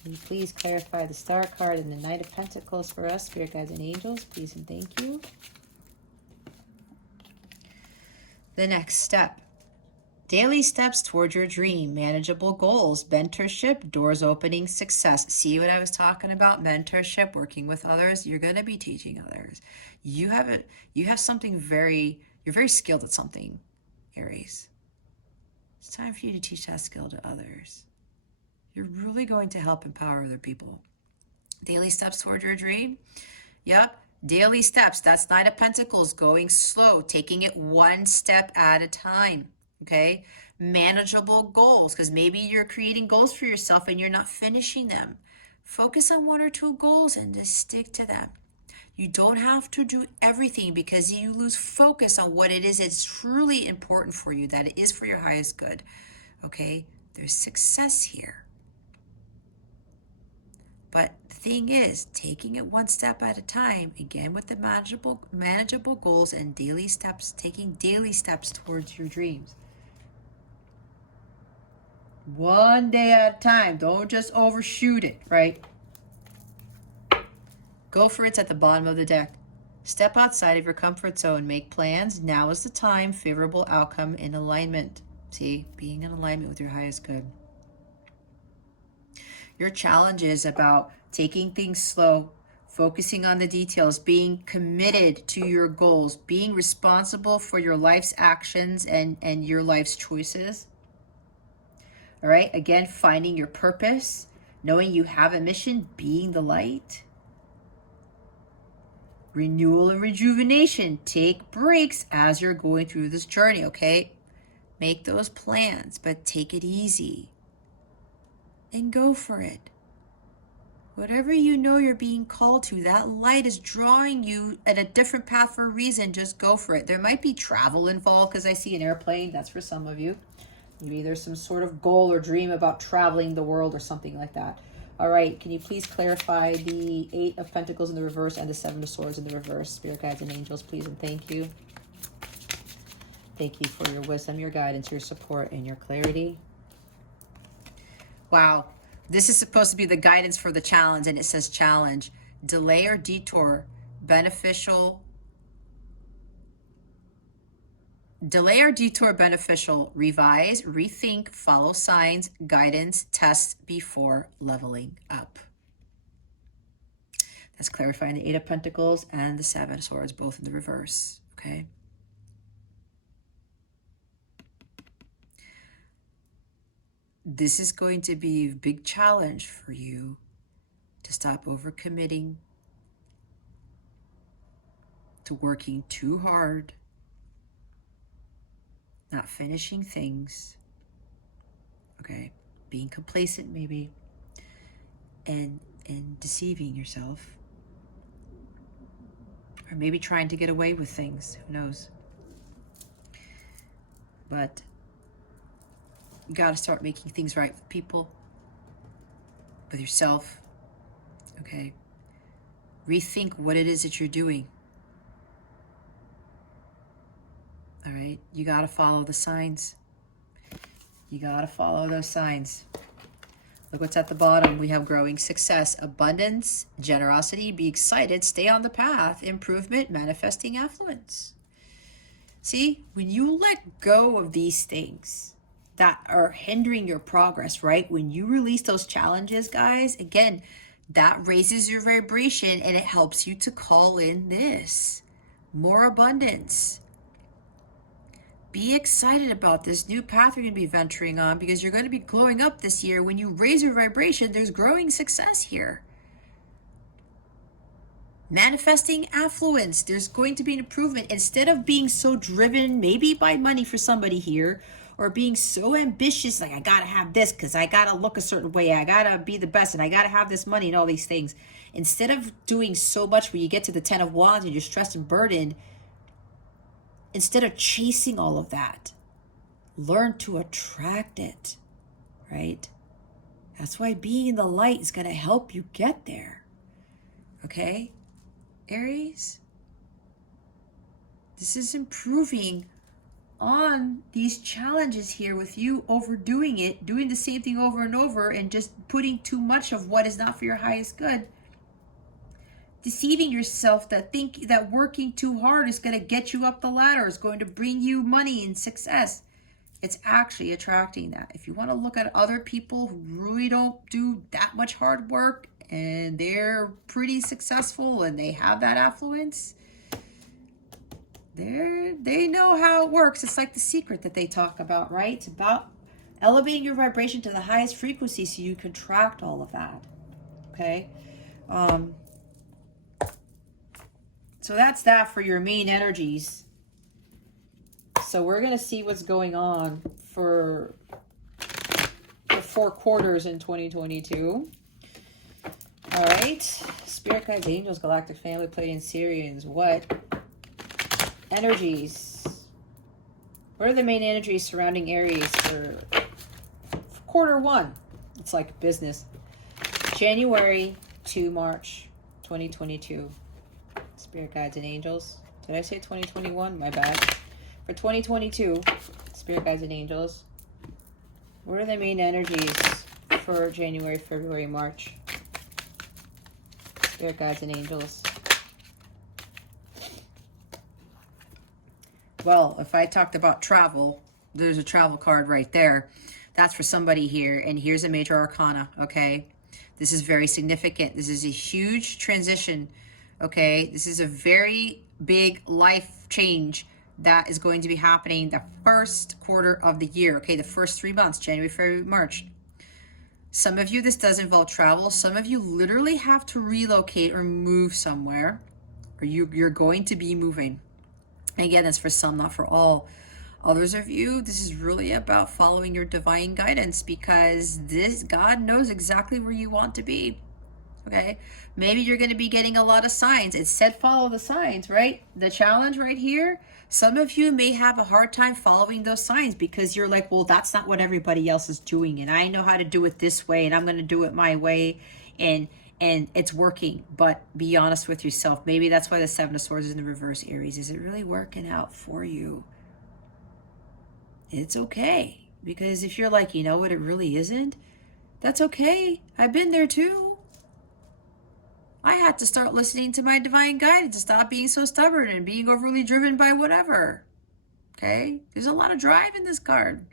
Can you please clarify the Star card and the Knight of Pentacles for us, Spirit guides and angels, please and thank you. The next step. Daily steps toward your dream, manageable goals, mentorship, doors opening, success. See what I was talking about? Mentorship, working with others. You're going to be teaching others. You have something you're very skilled at something, Aries. It's time for you to teach that skill to others. You're really going to help empower other people. Daily steps toward your dream. Yep. Daily steps. That's Knight of Pentacles, going slow, taking it one step at a time. Okay, manageable goals, because maybe you're creating goals for yourself and you're not finishing them. Focus on one or two goals and just stick to them. You don't have to do everything because you lose focus on what it is that's truly important for you, that it is for your highest good. Okay, there's success here. But the thing is, taking it one step at a time, again with the manageable goals and daily steps, taking daily steps towards your dreams. One day at a time. Don't just overshoot it, right? Go for it's at the bottom of the deck. Step outside of your comfort zone. Make plans. Now is the time. Favorable outcome in alignment. See, being in alignment with your highest good. Your challenge is about taking things slow, focusing on the details, being committed to your goals, being responsible for your life's actions and your life's choices. All right, again, finding your purpose, knowing you have a mission, being the light. Renewal and rejuvenation. Take breaks as you're going through this journey, okay? Make those plans, but take it easy. And go for it. Whatever you know you're being called to, that light is drawing you at a different path for a reason. Just go for it. There might be travel involved because I see an airplane. That's for some of you. Maybe there's some sort of goal or dream about traveling the world or something like that. All right, can you please clarify the 8 of Pentacles in the reverse and the 7 of Swords in the reverse? Spirit guides and angels, please and thank you. Thank you for your wisdom, your guidance, your support, and your clarity. Wow, this is supposed to be the guidance for the challenge, and it says challenge. Delay or detour, beneficial. Delay or detour beneficial, revise, rethink, follow signs, guidance, test before leveling up. That's clarifying the 8 of Pentacles and the 7 of Swords, both in the reverse, okay? This is going to be a big challenge for you to stop overcommitting, to working too hard, not finishing things, okay, being complacent maybe, and deceiving yourself, or maybe trying to get away with things, who knows. But you got to start making things right with people, with yourself, okay? Rethink what it is that you're doing. All right, you got to follow the signs. You got to follow those signs. Look what's at the bottom. We have growing success, abundance, generosity, be excited, stay on the path, improvement, manifesting affluence. See, when you let go of these things that are hindering your progress, right? When you release those challenges, guys, again, that raises your vibration and it helps you to call in this more abundance. Be excited about this new path you're going to be venturing on, because you're going to be glowing up this year. When you raise your vibration, there's growing success here. Manifesting affluence, there's going to be an improvement. Instead of being so driven, maybe by money for somebody here, or being so ambitious, like I gotta have this because I gotta look a certain way, I gotta be the best, and I gotta have this money and all these things. Instead of doing so much where you get to the 10 of Wands and you're stressed and burdened, instead of chasing all of that, learn to attract it, right? That's why being in the light is going to help you get there. Okay, Aries? This is improving on these challenges here with you overdoing it, doing the same thing over and over, and just putting too much of what is not for your highest good. Deceiving yourself that think that working too hard is going to get you up the ladder, is going to bring you money and success. It's actually attracting that. If you want to look at other people who really don't do that much hard work and they're pretty successful and they have that affluence, they know how it works. It's like The Secret that they talk about, right? It's about elevating your vibration to the highest frequency so you can attract all of that. Okay? So that's that for your main energies. So we're going to see what's going on for the 4 quarters in 2022. All right. Spirit guides, angels, galactic family, Pleiadians, Sirians. What energies? What are the main energies surrounding Aries for quarter 1? It's like business. January to March 2022. Spirit guides and angels. Did I say 2021? My bad. For 2022, spirit guides and angels. What are the main energies for January, February, March? Spirit guides and angels. Well, if I talked about travel, there's a travel card right there. That's for somebody here. And here's a major arcana, okay? This is very significant. This is a huge transition. Okay, this is a very big life change that is going to be happening the first quarter of the year. Okay, the first 3 months, January, February, March. Some of you, this does involve travel. Some of you literally have to relocate or move somewhere, or you're going to be moving. And again, that's for some, not for all. Others of you, this is really about following your divine guidance, because God knows exactly where you want to be. Okay, maybe you're going to be getting a lot of signs. It said follow the signs, right? The challenge right here, some of you may have a hard time following those signs because you're like, well, that's not what everybody else is doing, and I know how to do it this way, and I'm going to do it my way, and it's working. But be honest with yourself. Maybe that's why the 7 of Swords is in the reverse, Aries. Is it really working out for you? It's okay, because if you're like, you know what, it really isn't, that's okay. I've been there too. I had to start listening to my divine guidance to stop being so stubborn and being overly driven by whatever. Okay? There's a lot of drive in this card.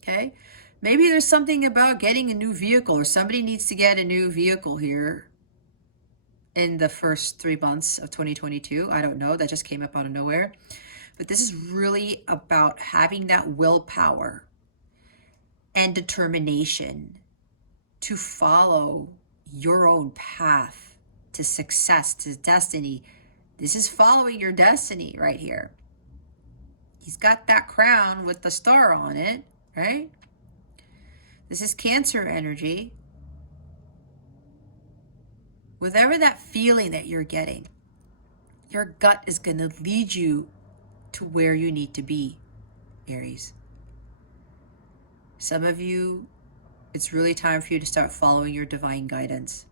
Okay? Maybe there's something about getting a new vehicle, or somebody needs to get a new vehicle here in the first 3 months of 2022. I don't know. That just came up out of nowhere. But this is really about having that willpower and determination to follow your own path to success, to destiny. This is following your destiny right here. He's got that crown with the star on it, right? This is Cancer energy. Whatever that feeling that you're getting, your gut is going to lead you to where you need to be, Aries. Some of you, it's really time for you to start following your divine guidance,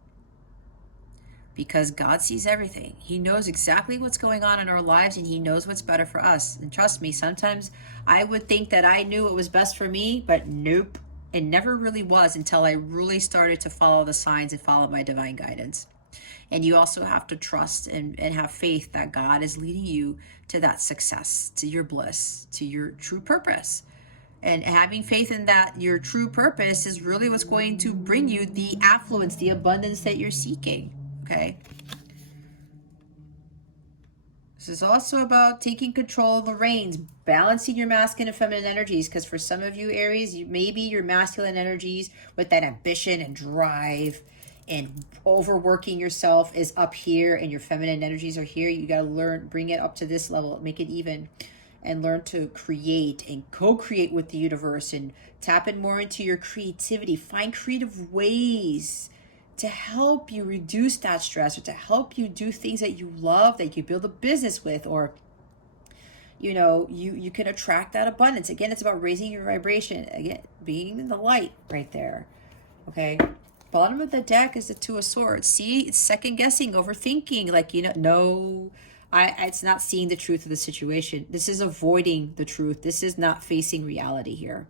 because God sees everything. He knows exactly what's going on in our lives, and he knows what's better for us. And trust me, sometimes I would think that I knew what was best for me, but nope, it never really was until I really started to follow the signs and follow my divine guidance. And you also have to trust and have faith that God is leading you to that success, to your bliss, to your true purpose. And having faith in that your true purpose is really what's going to bring you the affluence, the abundance that you're seeking. Okay. This is also about taking control of the reins, balancing your masculine and feminine energies. Because for some of you, Aries, maybe your masculine energies with that ambition and drive and overworking yourself is up here, and your feminine energies are here. You got to learn, bring it up to this level, make it even, and learn to create and co-create with the universe and tap in more into your creativity. Find creative ways to help you reduce that stress, or to help you do things that you love, that you build a business with, or you can attract that abundance. Again, it's about raising your vibration, again, being in the light right there. Okay. Bottom of the deck is the Two of Swords. See, it's second guessing, overthinking, like, it's not seeing the truth of the situation. This is avoiding the truth. This is not facing reality here.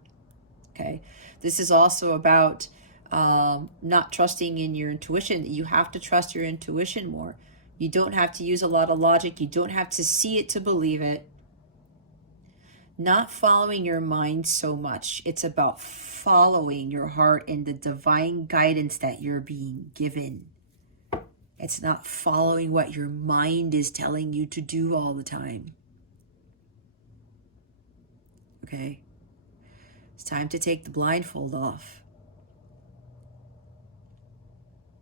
Okay. This is also about not trusting in your intuition. You have to trust your intuition more. You don't have to use a lot of logic. You don't have to see it to believe it. Not following your mind so much. It's about following your heart and the divine guidance that you're being given. It's not following what your mind is telling you to do all the time. Okay? It's time to take the blindfold off.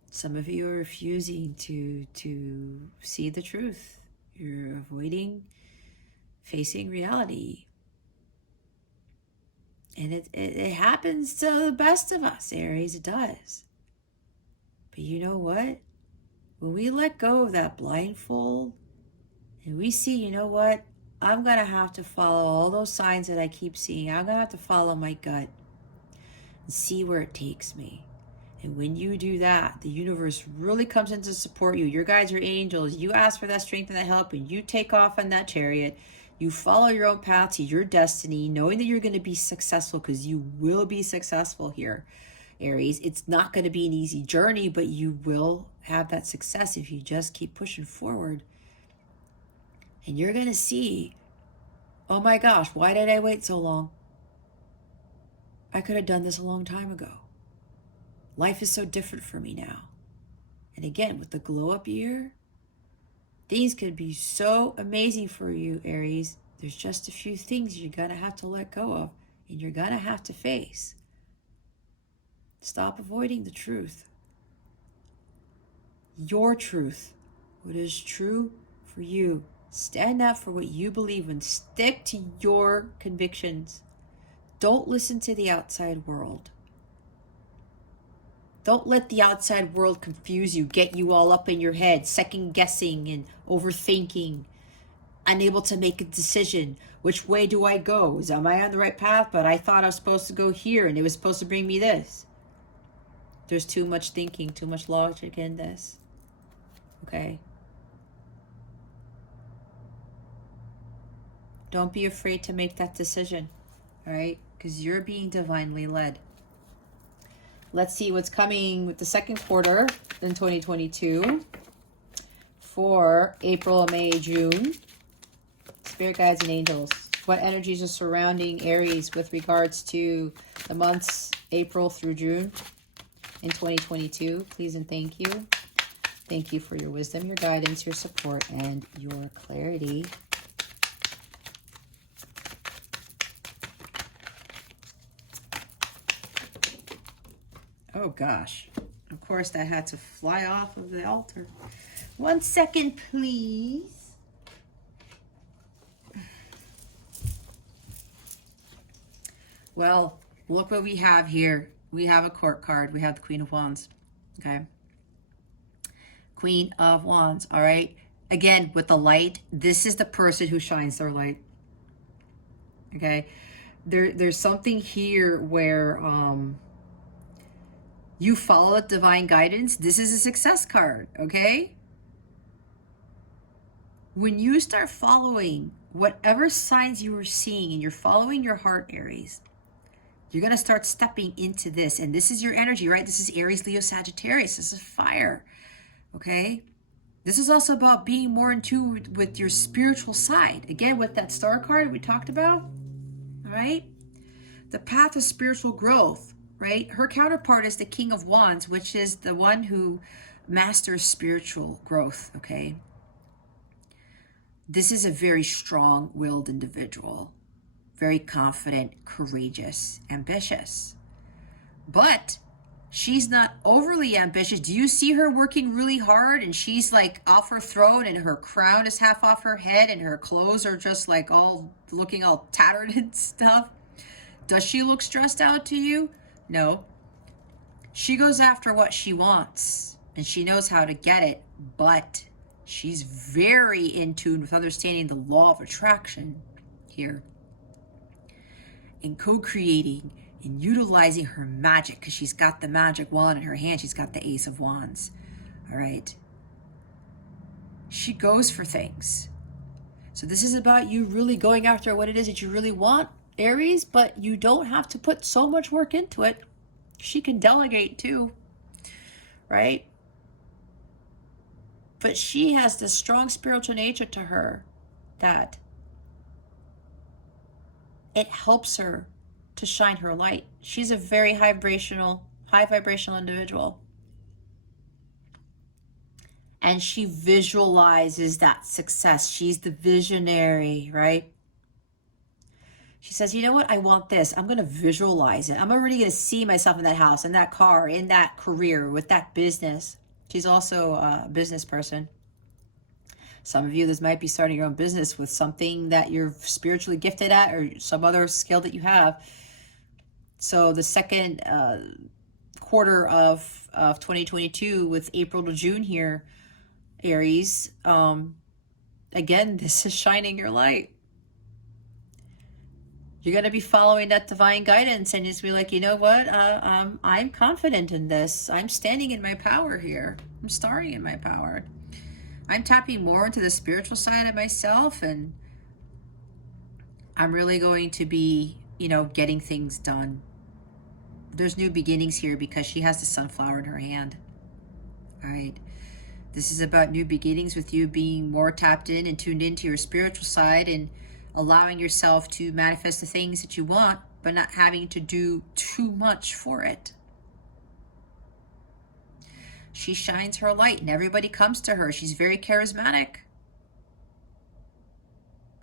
Some of you are refusing to see the truth. You're avoiding facing reality. And it happens to the best of us, Aries. It does. But you know what? When we let go of that blindfold and we see, you know what? I'm going to have to follow all those signs that I keep seeing. I'm going to have to follow my gut and see where it takes me. And when you do that, the universe really comes in to support you. Your guides, your angels, you ask for that strength and that help, and you take off on that chariot. You follow your own path to your destiny, knowing that you're going to be successful, because you will be successful here, Aries. It's not going to be an easy journey, but you will have that success if you just keep pushing forward. And you're going to see, oh my gosh, why did I wait so long? I could have done this a long time ago. Life is so different for me now. And again, with the glow up year, things could be so amazing for you, Aries. There's just a few things you're going to have to let go of, and you're going to have to face. Stop avoiding the truth. Your truth. What is true for you. Stand up for what you believe in. Stick to your convictions. Don't listen to the outside world. Don't let the outside world confuse you, get you all up in your head, second guessing and overthinking, unable to make a decision. Which way do I go? Am I on the right path? But I thought I was supposed to go here and it was supposed to bring me this. There's too much thinking, too much logic in this. Okay? Don't be afraid to make that decision, all right? Because you're being divinely led. Let's see what's coming with the second quarter in 2022 for April, May, June. Spirit guides and angels. What energies are surrounding Aries with regards to the months April through June in 2022? Please and thank you. Thank you for your wisdom, your guidance, your support, and your clarity. Oh gosh, of course that had to fly off of the altar. 1 second, please. Well, look what we have here. We have a court card. We have the Queen of Wands, okay? Queen of Wands, all right? Again, with the light, this is the person who shines their light, okay? There's something here where, you follow divine guidance. This is a success card, okay? When you start following whatever signs you are seeing and you're following your heart, Aries, you're going to start stepping into this. And this is your energy, right? This is Aries, Leo, Sagittarius. This is fire. Okay? This is also about being more in tune with your spiritual side. Again, with that star card we talked about, all right? The path of spiritual growth, right? Her counterpart is the King of Wands, which is the one who masters spiritual growth, okay? This is a very strong-willed individual, very confident, courageous, ambitious. But she's not overly ambitious. Do you see her working really hard and she's like off her throne and her crown is half off her head and her clothes are just like all looking all tattered and stuff? Does she look stressed out to you? No. She goes after what she wants and she knows how to get it, but she's very in tune with understanding the law of attraction here and co-creating and utilizing her magic, because she's got the magic wand in her hand. She's got the Ace of Wands. All right. She goes for things. So this is about you really going after what it is that you really want, Aries, but you don't have to put so much work into it. She can delegate too, right? But she has this strong spiritual nature to her that it helps her to shine her light. She's a very high vibrational individual. And she visualizes that success. She's the visionary, right? She says, you know what? I want this. I'm going to visualize it. I'm already going to see myself in that house, in that car, in that career, with that business. She's also a business person. Some of you, this might be starting your own business with something that you're spiritually gifted at or some other skill that you have. So the second quarter of 2022 with April to June here, Aries, again, this is shining your light. You're going to be following that divine guidance and just be like, you know what? I'm confident in this. I'm standing in my power here. I'm starring in my power. I'm tapping more into the spiritual side of myself, and I'm really going to be, getting things done. There's new beginnings here because she has the sunflower in her hand. All right. This is about new beginnings with you being more tapped in and tuned into your spiritual side and allowing yourself to manifest the things that you want, but not having to do too much for it. She shines her light and everybody comes to her. She's very charismatic.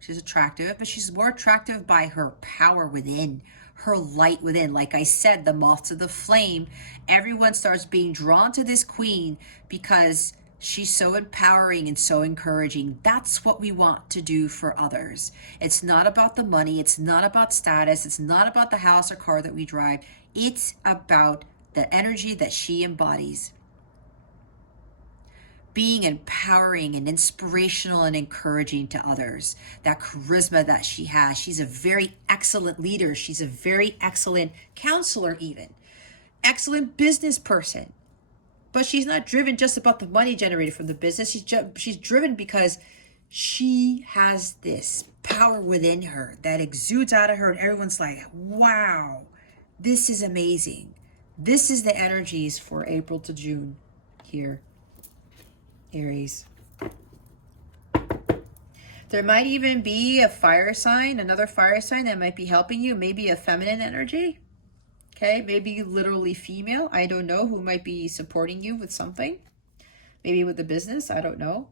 She's attractive, but she's more attractive by her power within, her light within. Like I said, the moth to the flame. Everyone starts being drawn to this queen because she's so empowering and so encouraging. That's what we want to do for others. It's not about the money. It's not about status. It's not about the house or car that we drive. It's about the energy that she embodies. Being empowering and inspirational and encouraging to others. That charisma that she has. She's a very excellent leader. She's a very excellent counselor even. Excellent business person. But she's not driven just about the money generated from the business. She's driven because she has this power within her that exudes out of her, and everyone's like, wow, this is amazing. This is the energies for April to June here, Aries. There might even be a fire sign, another fire sign that might be helping you, maybe a feminine energy. Okay, maybe literally female. I don't know who might be supporting you with something. Maybe with the business, I don't know.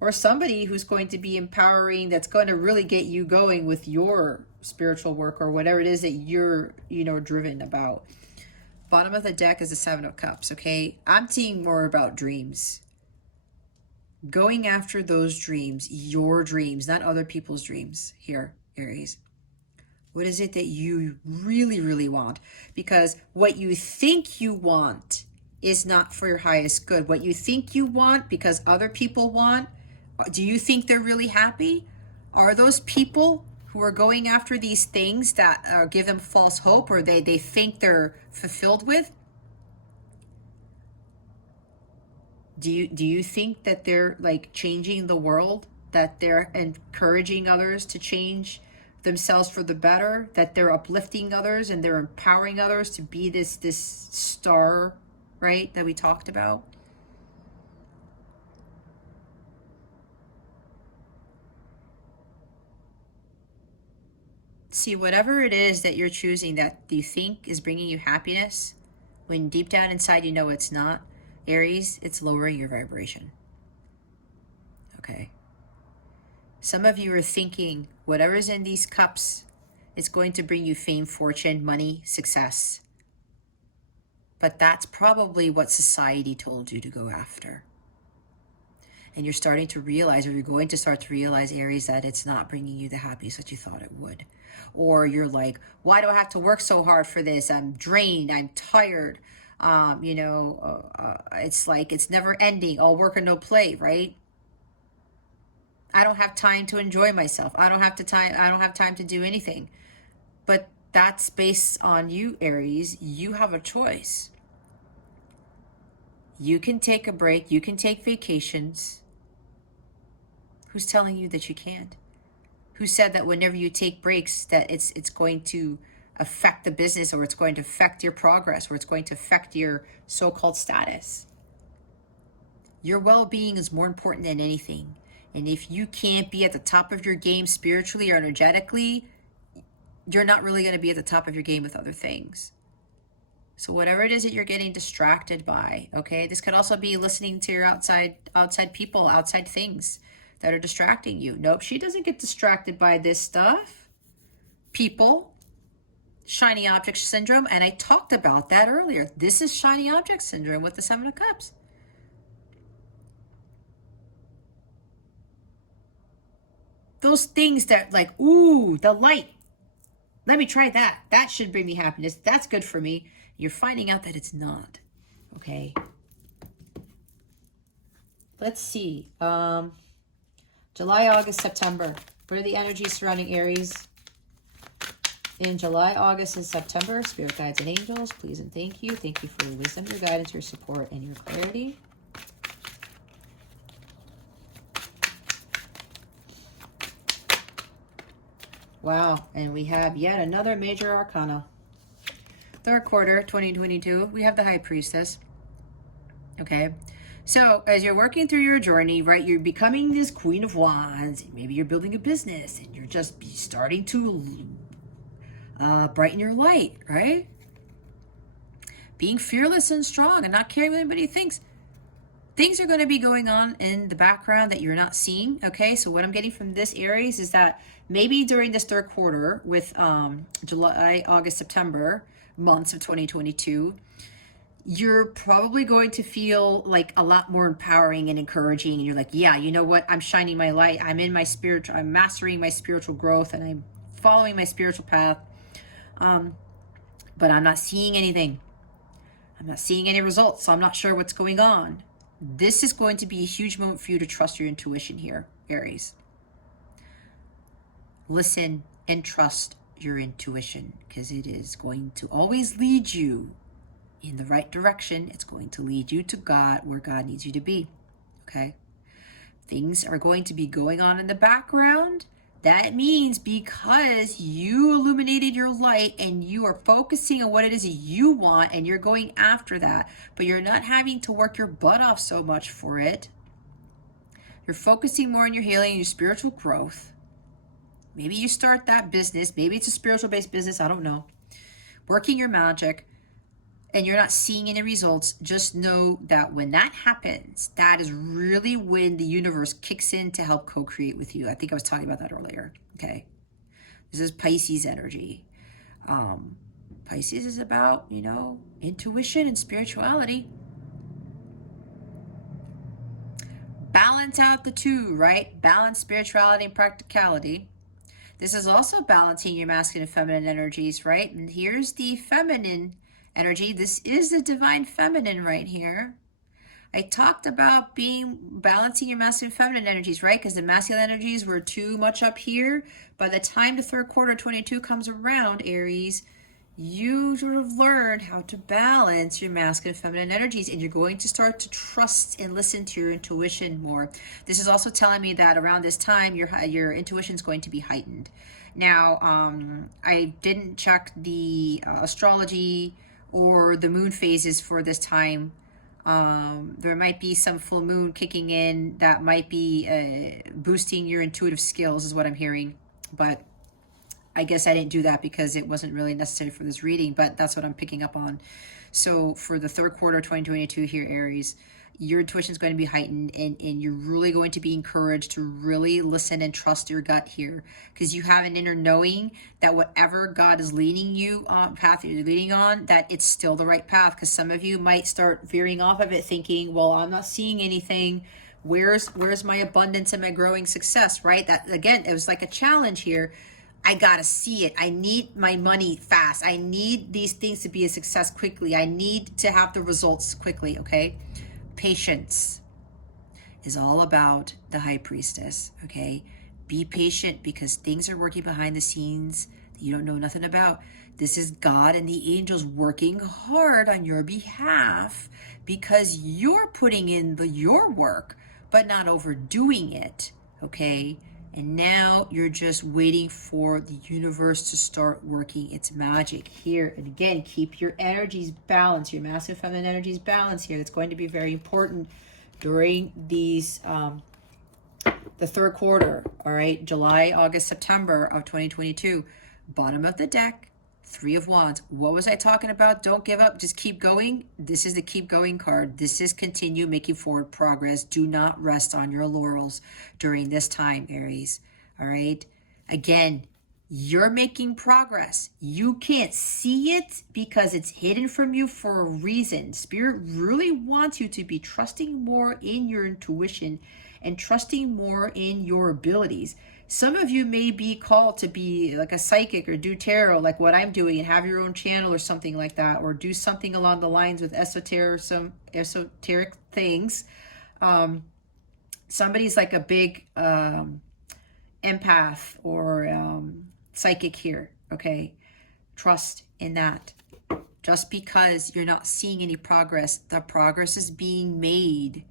Or somebody who's going to be empowering, that's going to really get you going with your spiritual work or whatever it is that you're, driven about. Bottom of the deck is the Seven of Cups, okay? I'm seeing more about dreams. Going after those dreams, your dreams, not other people's dreams here, Aries. What is it that you really, really want? Because what you think you want is not for your highest good. What you think you want because other people want, do you think they're really happy? Are those people who are going after these things that give them false hope or they think they're fulfilled with? Do you think that they're like changing the world, that they're encouraging others to change themselves for the better, that they're uplifting others and they're empowering others to be this star, right, that we talked about? See, whatever it is that you're choosing that you think is bringing you happiness, when deep down inside you know it's not, Aries, it's lowering your vibration. Okay? Some of you are thinking whatever's in these cups is going to bring you fame, fortune, money, success. But that's probably what society told you to go after. And you're starting to realize, or you're going to start to realize, Aries, that it's not bringing you the happiness that you thought it would. Or you're like, why do I have to work so hard for this? I'm drained. I'm tired. It's like it's never ending. All work and no play, right? I don't have time to enjoy myself. I don't have time to do anything. But that's based on you, Aries. You have a choice. You can take a break. You can take vacations. Who's telling you that you can't? Who said that whenever you take breaks that it's going to affect the business, or it's going to affect your progress, or it's going to affect your so-called status? Your well-being is more important than anything. And if you can't be at the top of your game spiritually or energetically, you're not really going to be at the top of your game with other things. So whatever it is that you're getting distracted by, okay, this could also be listening to your outside people, outside things that are distracting you. Nope, she doesn't get distracted by this stuff. People, shiny object syndrome, and I talked about that earlier. This is shiny object syndrome with the Seven of Cups. Those things that like, ooh, the light. Let me try that. That should bring me happiness. That's good for me. You're finding out that it's not. Okay. Let's see. July, August, September. What are the energies surrounding Aries? In July, August, and September, spirit guides and angels, please and thank you. Thank you for your wisdom, your guidance, your support, and your clarity. Wow, and we have yet another major arcana. Third quarter, 2022, we have the High Priestess. Okay, so as you're working through your journey, right, you're becoming this Queen of Wands. Maybe you're building a business and you're just starting to brighten your light, right? Being fearless and strong and not caring what anybody thinks. Things are going to be going on in the background that you're not seeing, okay? So what I'm getting from this, Aries, is that maybe during this third quarter with July, August, September months of 2022, you're probably going to feel like a lot more empowering and encouraging. And you're like, yeah, you know what? I'm shining my light. I'm mastering my spiritual growth, and I'm following my spiritual path. But I'm not seeing anything. I'm not seeing any results. So I'm not sure what's going on. This is going to be a huge moment for you to trust your intuition here, Aries. Listen and trust your intuition, because it is going to always lead you in the right direction. It's going to lead you to God, where God needs you to be, okay? Things are going to be going on in the background. That means because you illuminated your light and you are focusing on what it is that you want and you're going after that, but you're not having to work your butt off so much for it. You're focusing more on your healing and your spiritual growth. Maybe you start that business. Maybe it's a spiritual-based business. I don't know. Working your magic, and you're not seeing any results. Just know that when that happens, that is really when the universe kicks in to help co-create with you. I think I was talking about that earlier. Okay. This is Pisces energy. Pisces is about, intuition and spirituality. Balance out the two, right? Balance spirituality and practicality. This is also balancing your masculine and feminine energies, right? And here's the feminine energy. This is the divine feminine right here. I talked about balancing your masculine and feminine energies, right? Because the masculine energies were too much up here. By the time the third quarter 22 comes around, Aries, you sort of learned how to balance your masculine and feminine energies, and you're going to start to trust and listen to your intuition more. This is also telling me that around this time, your intuition is going to be heightened. Now, I didn't check the astrology or the moon phases for this time. There might be some full moon kicking in that might be boosting your intuitive skills, is what I'm hearing. But I guess I didn't do that because it wasn't really necessary for this reading, but that's what I'm picking up on. So for the third quarter of 2022 here, Aries, your intuition is going to be heightened, and you're really going to be encouraged to really listen and trust your gut here, because you have an inner knowing that whatever God is leading you on, path you're leading on, that it's still the right path. Because some of you might start veering off of it thinking, well, I'm not seeing anything. Where's my abundance and my growing success, right? That, again, it was like a challenge here. I gotta see it. I need my money fast. I need these things to be a success quickly. I need to have the results quickly, okay? Patience is all about the high priestess, okay? Be patient, because things are working behind the scenes that you don't know nothing about. This is God and the angels working hard on your behalf, because you're putting in your work, but not overdoing it, okay? And now you're just waiting for the universe to start working its magic here. And again, keep your energies balanced, your masculine feminine energies balanced here. That's going to be very important during these, the third quarter, all right? July, August, September of 2022. Bottom of the deck, 3 of Wands. What was I talking about? Don't give up. Just keep going. This is the keep going card. This is continue making forward progress. Do not rest on your laurels during this time, Aries. All right. Again, you're making progress. You can't see it because it's hidden from you for a reason. Spirit really wants you to be trusting more in your intuition and trusting more in your abilities. Some of you may be called to be like a psychic or do tarot, like what I'm doing, and have your own channel or something like that, or do something along the lines with some esoteric things. Somebody's like a big empath or psychic here, okay? Trust in that. Just because you're not seeing any progress, the progress is being made.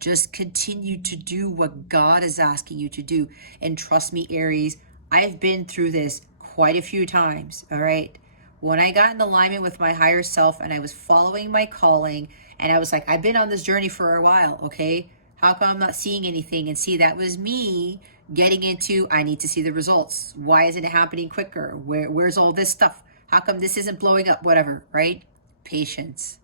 Just continue to do what God is asking you to do. And trust me, Aries, I've been through this quite a few times, all right? When I got in alignment with my higher self and I was following my calling, and I was like, I've been on this journey for a while, okay? How come I'm not seeing anything? And see, that was me getting into, I need to see the results. Why isn't it happening quicker? Where's all this stuff? How come this isn't blowing up? Whatever, right? Patience.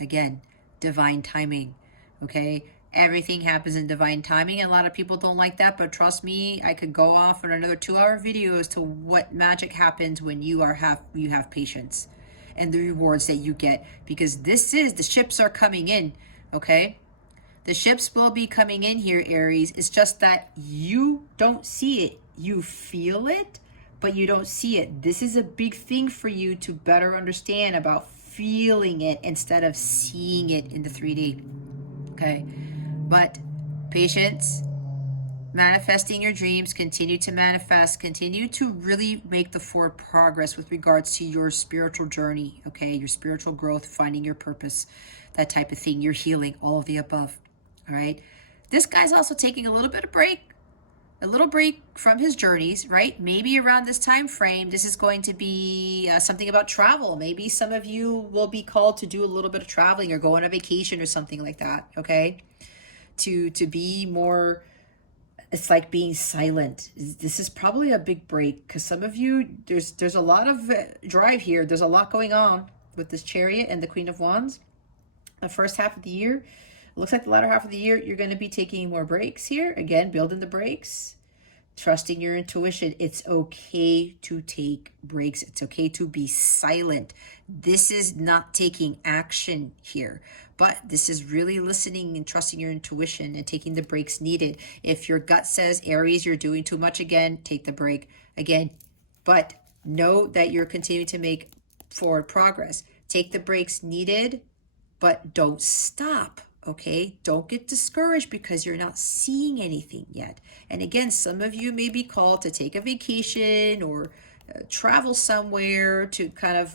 Again, divine timing, okay? Everything happens in divine timing, and a lot of people don't like that, but trust me, I could go off on another 2-hour video as to what magic happens when you have patience and the rewards that you get, because the ships are coming in, okay? The ships will be coming in here, Aries. It's just that you don't see it. You feel it, but you don't see it. This is a big thing for you to better understand about feeling it instead of seeing it in the 3D, okay? But patience, manifesting your dreams, continue to manifest, continue to really make the forward progress with regards to your spiritual journey, okay? Your spiritual growth, finding your purpose, that type of thing, your healing, all of the above, all right? This guy's also taking a little break from his journeys, right? Maybe around this time frame, this is going to be something about travel. Maybe some of you will be called to do a little bit of traveling or go on a vacation or something like that, okay? To be more, it's like being silent. This is probably a big break, because some of you, there's a lot of drive here. There's a lot going on with this Chariot and the Queen of Wands. The first half of the year, it looks like the latter half of the year, you're going to be taking more breaks here. Again, building the breaks. Trusting your intuition. It's okay to take breaks. It's okay to be silent. This is not taking action here, but this is really listening and trusting your intuition and taking the breaks needed. If your gut says, Aries, you're doing too much again, take the break again. But know that you're continuing to make forward progress. Take the breaks needed, but don't stop. Okay, don't get discouraged because you're not seeing anything yet. And again, some of you may be called to take a vacation or travel somewhere to kind of,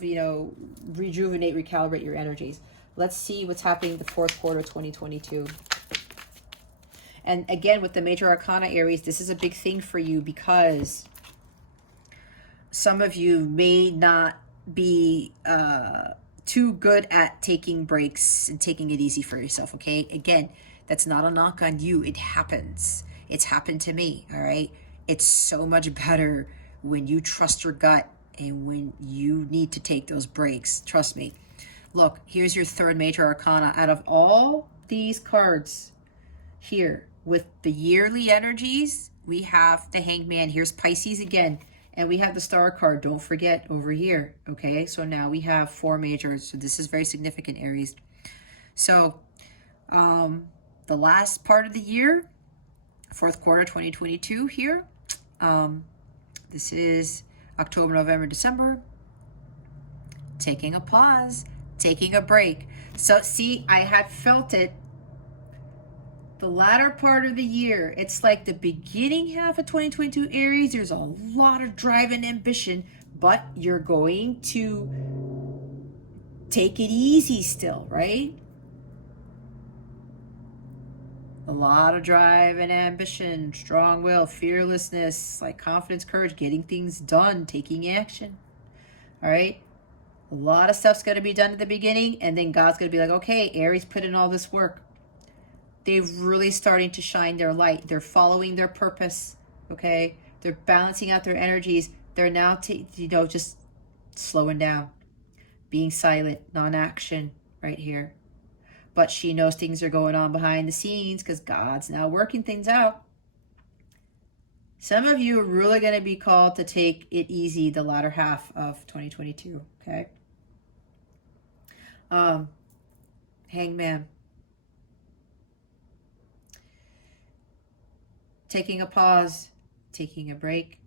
rejuvenate, recalibrate your energies. Let's see what's happening the fourth quarter 2022. And again, with the major arcana, Aries, this is a big thing for you, because some of you may not be too good at taking breaks and taking it easy for yourself, okay? Again, that's not a knock on you. It happens. It's happened to me, all right? It's so much better when you trust your gut and when you need to take those breaks. Trust me. Look, here's your third major arcana. Out of all these cards here with the yearly energies, we have the Hangman. Here's Pisces again. And we have the Star card, don't forget, over here. Okay, so now we have 4 majors. So this is very significant, Aries. So the last part of the year, fourth quarter 2022 here. This is October, November, December. Taking a pause, taking a break. So see, I had felt it. The latter part of the year, it's like the beginning half of 2022 Aries, there's a lot of drive and ambition, but you're going to take it easy still, right? A lot of drive and ambition, strong will, fearlessness, like confidence, courage, getting things done, taking action. All right? A lot of stuff's going to be done at the beginning, and then God's going to be like, okay, Aries put in all this work. They're really starting to shine their light. They're following their purpose, okay? They're balancing out their energies. They're now, just slowing down, being silent, non-action right here. But she knows things are going on behind the scenes because God's now working things out. Some of you are really going to be called to take it easy the latter half of 2022, okay? Hangman. Taking a pause, taking a break.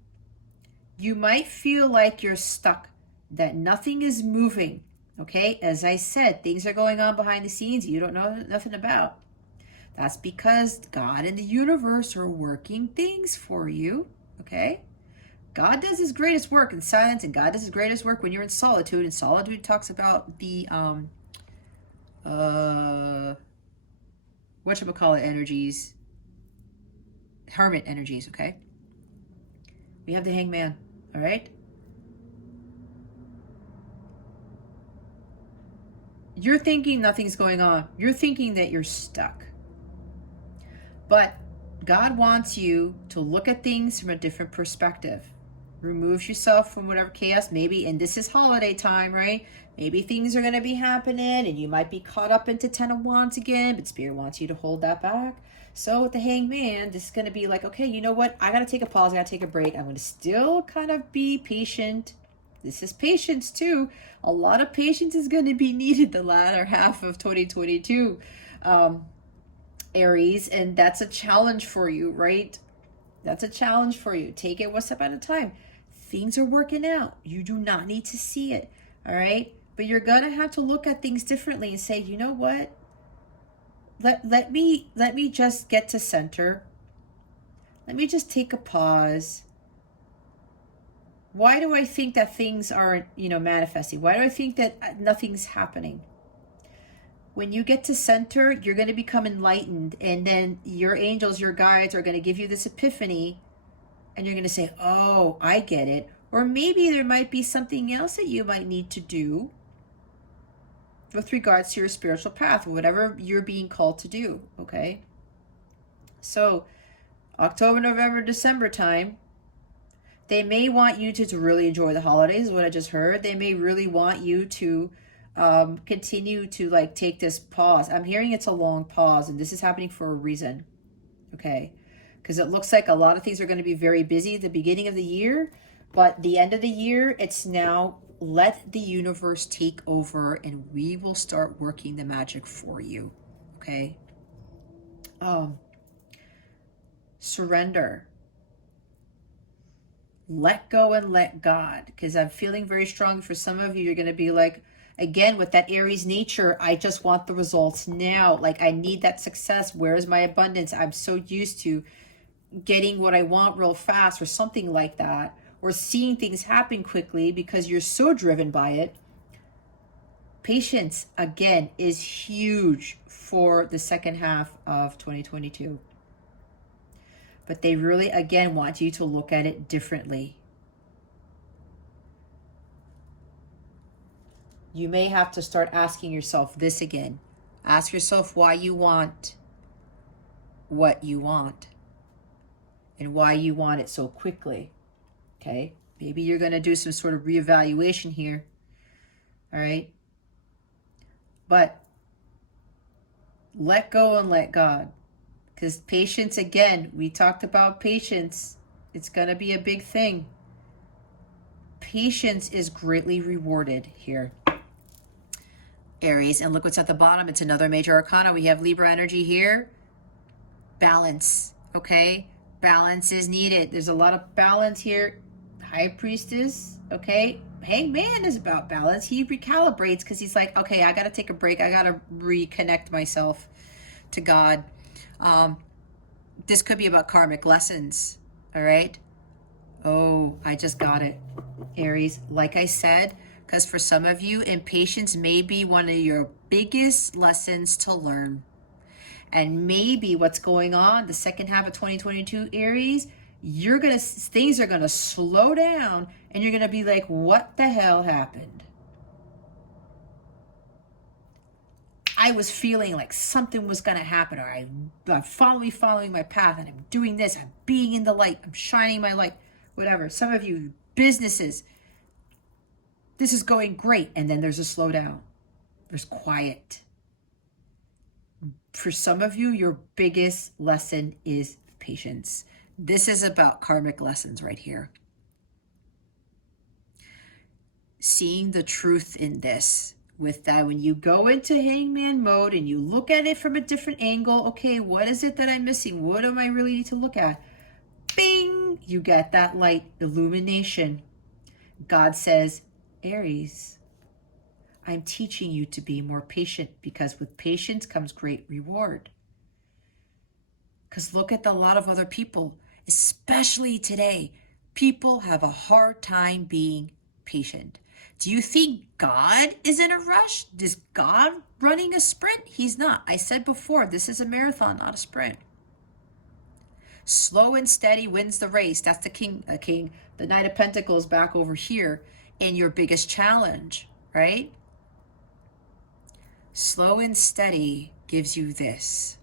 You might feel like you're stuck, that nothing is moving, okay? As I said, things are going on behind the scenes you don't know nothing about. That's because God and the universe are working things for you, okay? God does his greatest work in silence, and God does his greatest work when you're in solitude. And solitude talks about the, whatchamacallit energies, hermit energies, okay? We have the Hangman, all right? You're thinking nothing's going on. You're thinking that you're stuck. But God wants you to look at things from a different perspective. Remove yourself from whatever chaos, maybe, and this is holiday time, right? Maybe things are going to be happening and you might be caught up into 10 of Wands again, but Spirit wants you to hold that back. So with the Hangman, this is going to be like, okay, you know what? I got to take a pause. I got to take a break. I'm going to still kind of be patient. This is patience too. A lot of patience is going to be needed the latter half of 2022, Aries. And that's a challenge for you, right? That's a challenge for you. Take it one step at a time. Things are working out. You do not need to see it, all right? But you're going to have to look at things differently and say, you know what? Let me just get to center. Let me just take a pause. Why do I think that things aren't, manifesting? Why do I think that nothing's happening? When you get to center, you're going to become enlightened, and then your angels, your guides are going to give you this epiphany, and you're going to say, oh, I get it. Or maybe there might be something else that you might need to do with regards to your spiritual path, whatever you're being called to do, okay? So October, November, December time, they may want you to really enjoy the holidays, is what I just heard. They may really want you to continue to take this pause. I'm hearing it's a long pause, and this is happening for a reason, okay? Because it looks like a lot of things are going to be very busy at the beginning of the year, but the end of the year, it's now let the universe take over, and we will start working the magic for you, okay? Surrender. Let go and let God, because I'm feeling very strong for some of you. You're going to be like, again, with that Aries nature, I just want the results now. Like, I need that success. Where is my abundance? I'm so used to getting what I want real fast, or something like that, or seeing things happen quickly because you're so driven by it. Patience, again, is huge for the second half of 2022. But they really, again, want you to look at it differently. You may have to start asking yourself this again. Ask yourself why you want what you want and why you want it so quickly, okay? Maybe you're going to do some sort of reevaluation here. All right. But let go and let God. Because patience, again, we talked about patience. It's going to be a big thing. Patience is greatly rewarded here, Aries. And look what's at the bottom. It's another major arcana. We have Libra energy here. Balance, okay? Balance is needed. There's a lot of balance here. High Priestess, okay? Hangman is about balance. He recalibrates because he's like, okay, I got to take a break. I got to reconnect myself to God. This could be about karmic lessons, all right? Oh, I just got it, Aries. Like I said, because for some of you, impatience may be one of your biggest lessons to learn. And maybe what's going on the second half of 2022, Aries, things are gonna slow down and you're gonna be like, what the hell happened? I was feeling like something was gonna happen, or I'm following my path, and I'm doing this, I'm being in the light, I'm shining my light, whatever. Some of you, businesses, this is going great, and then there's a slowdown. There's quiet. For some of you, your biggest lesson is patience. This is about karmic lessons right here. Seeing the truth in this. With that, when you go into hangman mode and you look at it from a different angle, okay, what is it that I'm missing? What do I really need to look at? Bing! You get that light illumination. God says, Aries, I'm teaching you to be more patient, because with patience comes great reward. Because look at a lot of other people, especially today. People have a hard time being patient. Do you think God is in a rush? Is God running a sprint? He's not. I said before, this is a marathon, not a sprint. Slow and steady wins the race. That's the king. The Knight of Pentacles back over here in your biggest challenge, right? Slow and steady gives you this.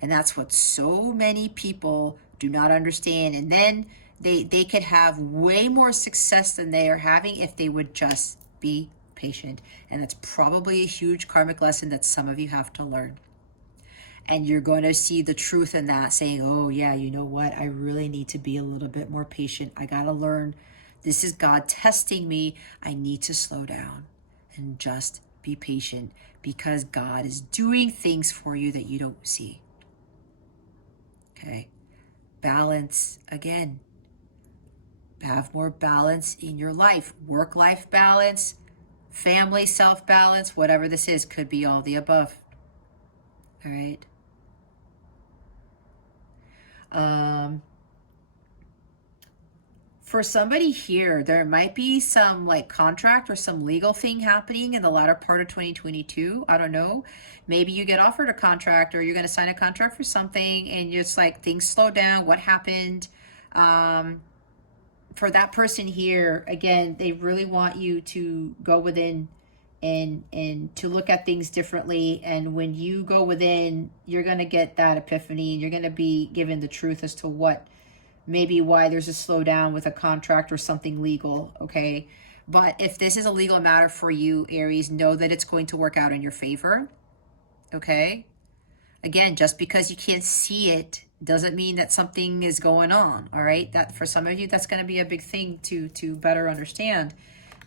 And that's what so many people do not understand. And then they could have way more success than they are having if they would just be patient. And that's probably a huge karmic lesson that some of you have to learn. And you're going to see the truth in that, saying, oh yeah, you know what? I really need to be a little bit more patient. I got to learn. This is God testing me. I need to slow down and just be patient, because God is doing things for you that you don't see. Okay. Balance, again. Have more balance in your life. Work-life balance, family self-balance, whatever this is, could be all the above. All right. For somebody here, there might be some like contract or some legal thing happening in the latter part of 2022. I don't know. Maybe you get offered a contract, or you're going to sign a contract for something, and it's like things slow down. What happened? For that person here, again, they really want you to go within and to look at things differently. And when you go within, you're going to get that epiphany, and you're going to be given the truth as to what, maybe why there's a slowdown with a contract or something legal, okay? But if this is a legal matter for you, Aries, know that it's going to work out in your favor, okay? Again, just because you can't see it doesn't mean that something is going on, all right? That for some of you, that's going to be a big thing to better understand,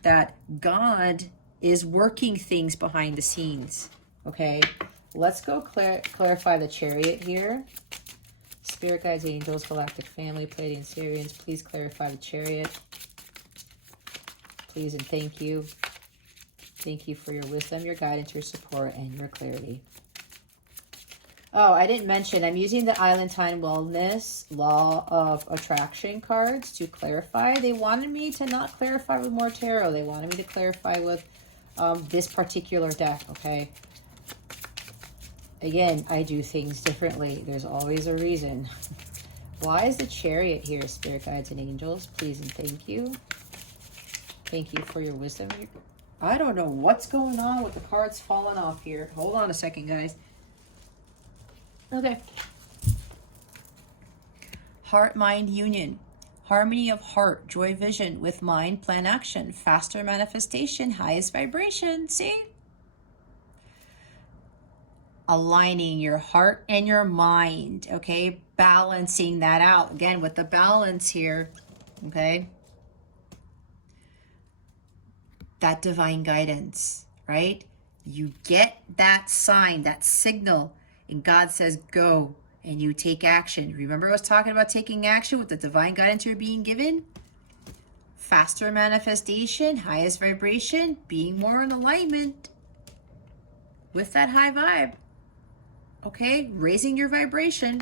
that God is working things behind the scenes, okay? Let's go clarify the Chariot here. Spirit guides, angels, galactic family, Pleiadian, Sirians, please clarify the Chariot. Please and thank you. Thank you for your wisdom, your guidance, your support, and your clarity. Oh, I didn't mention, I'm using the Islandtine Wellness Law of Attraction cards to clarify. They wanted me to not clarify with more tarot. They wanted me to clarify with this particular deck, okay? Again, I do things differently. There's always a reason. Why is the Chariot here, Spirit guides and angels? Please and thank you. Thank you for your wisdom. I don't know what's going on with the cards falling off here. Hold on a second, guys. Okay. Heart-mind union. harmony of heart, joy vision with mind, plan action, faster manifestation, highest vibration. See? Aligning your heart and your mind, okay? Balancing that out. Again, with the balance here, okay? That divine guidance, right? You get that sign, that signal, and God says, go, and you take action. Remember I was talking about taking action with the divine guidance you're being given? Faster manifestation, highest vibration, being more in alignment with that high vibe. Okay, raising your vibration.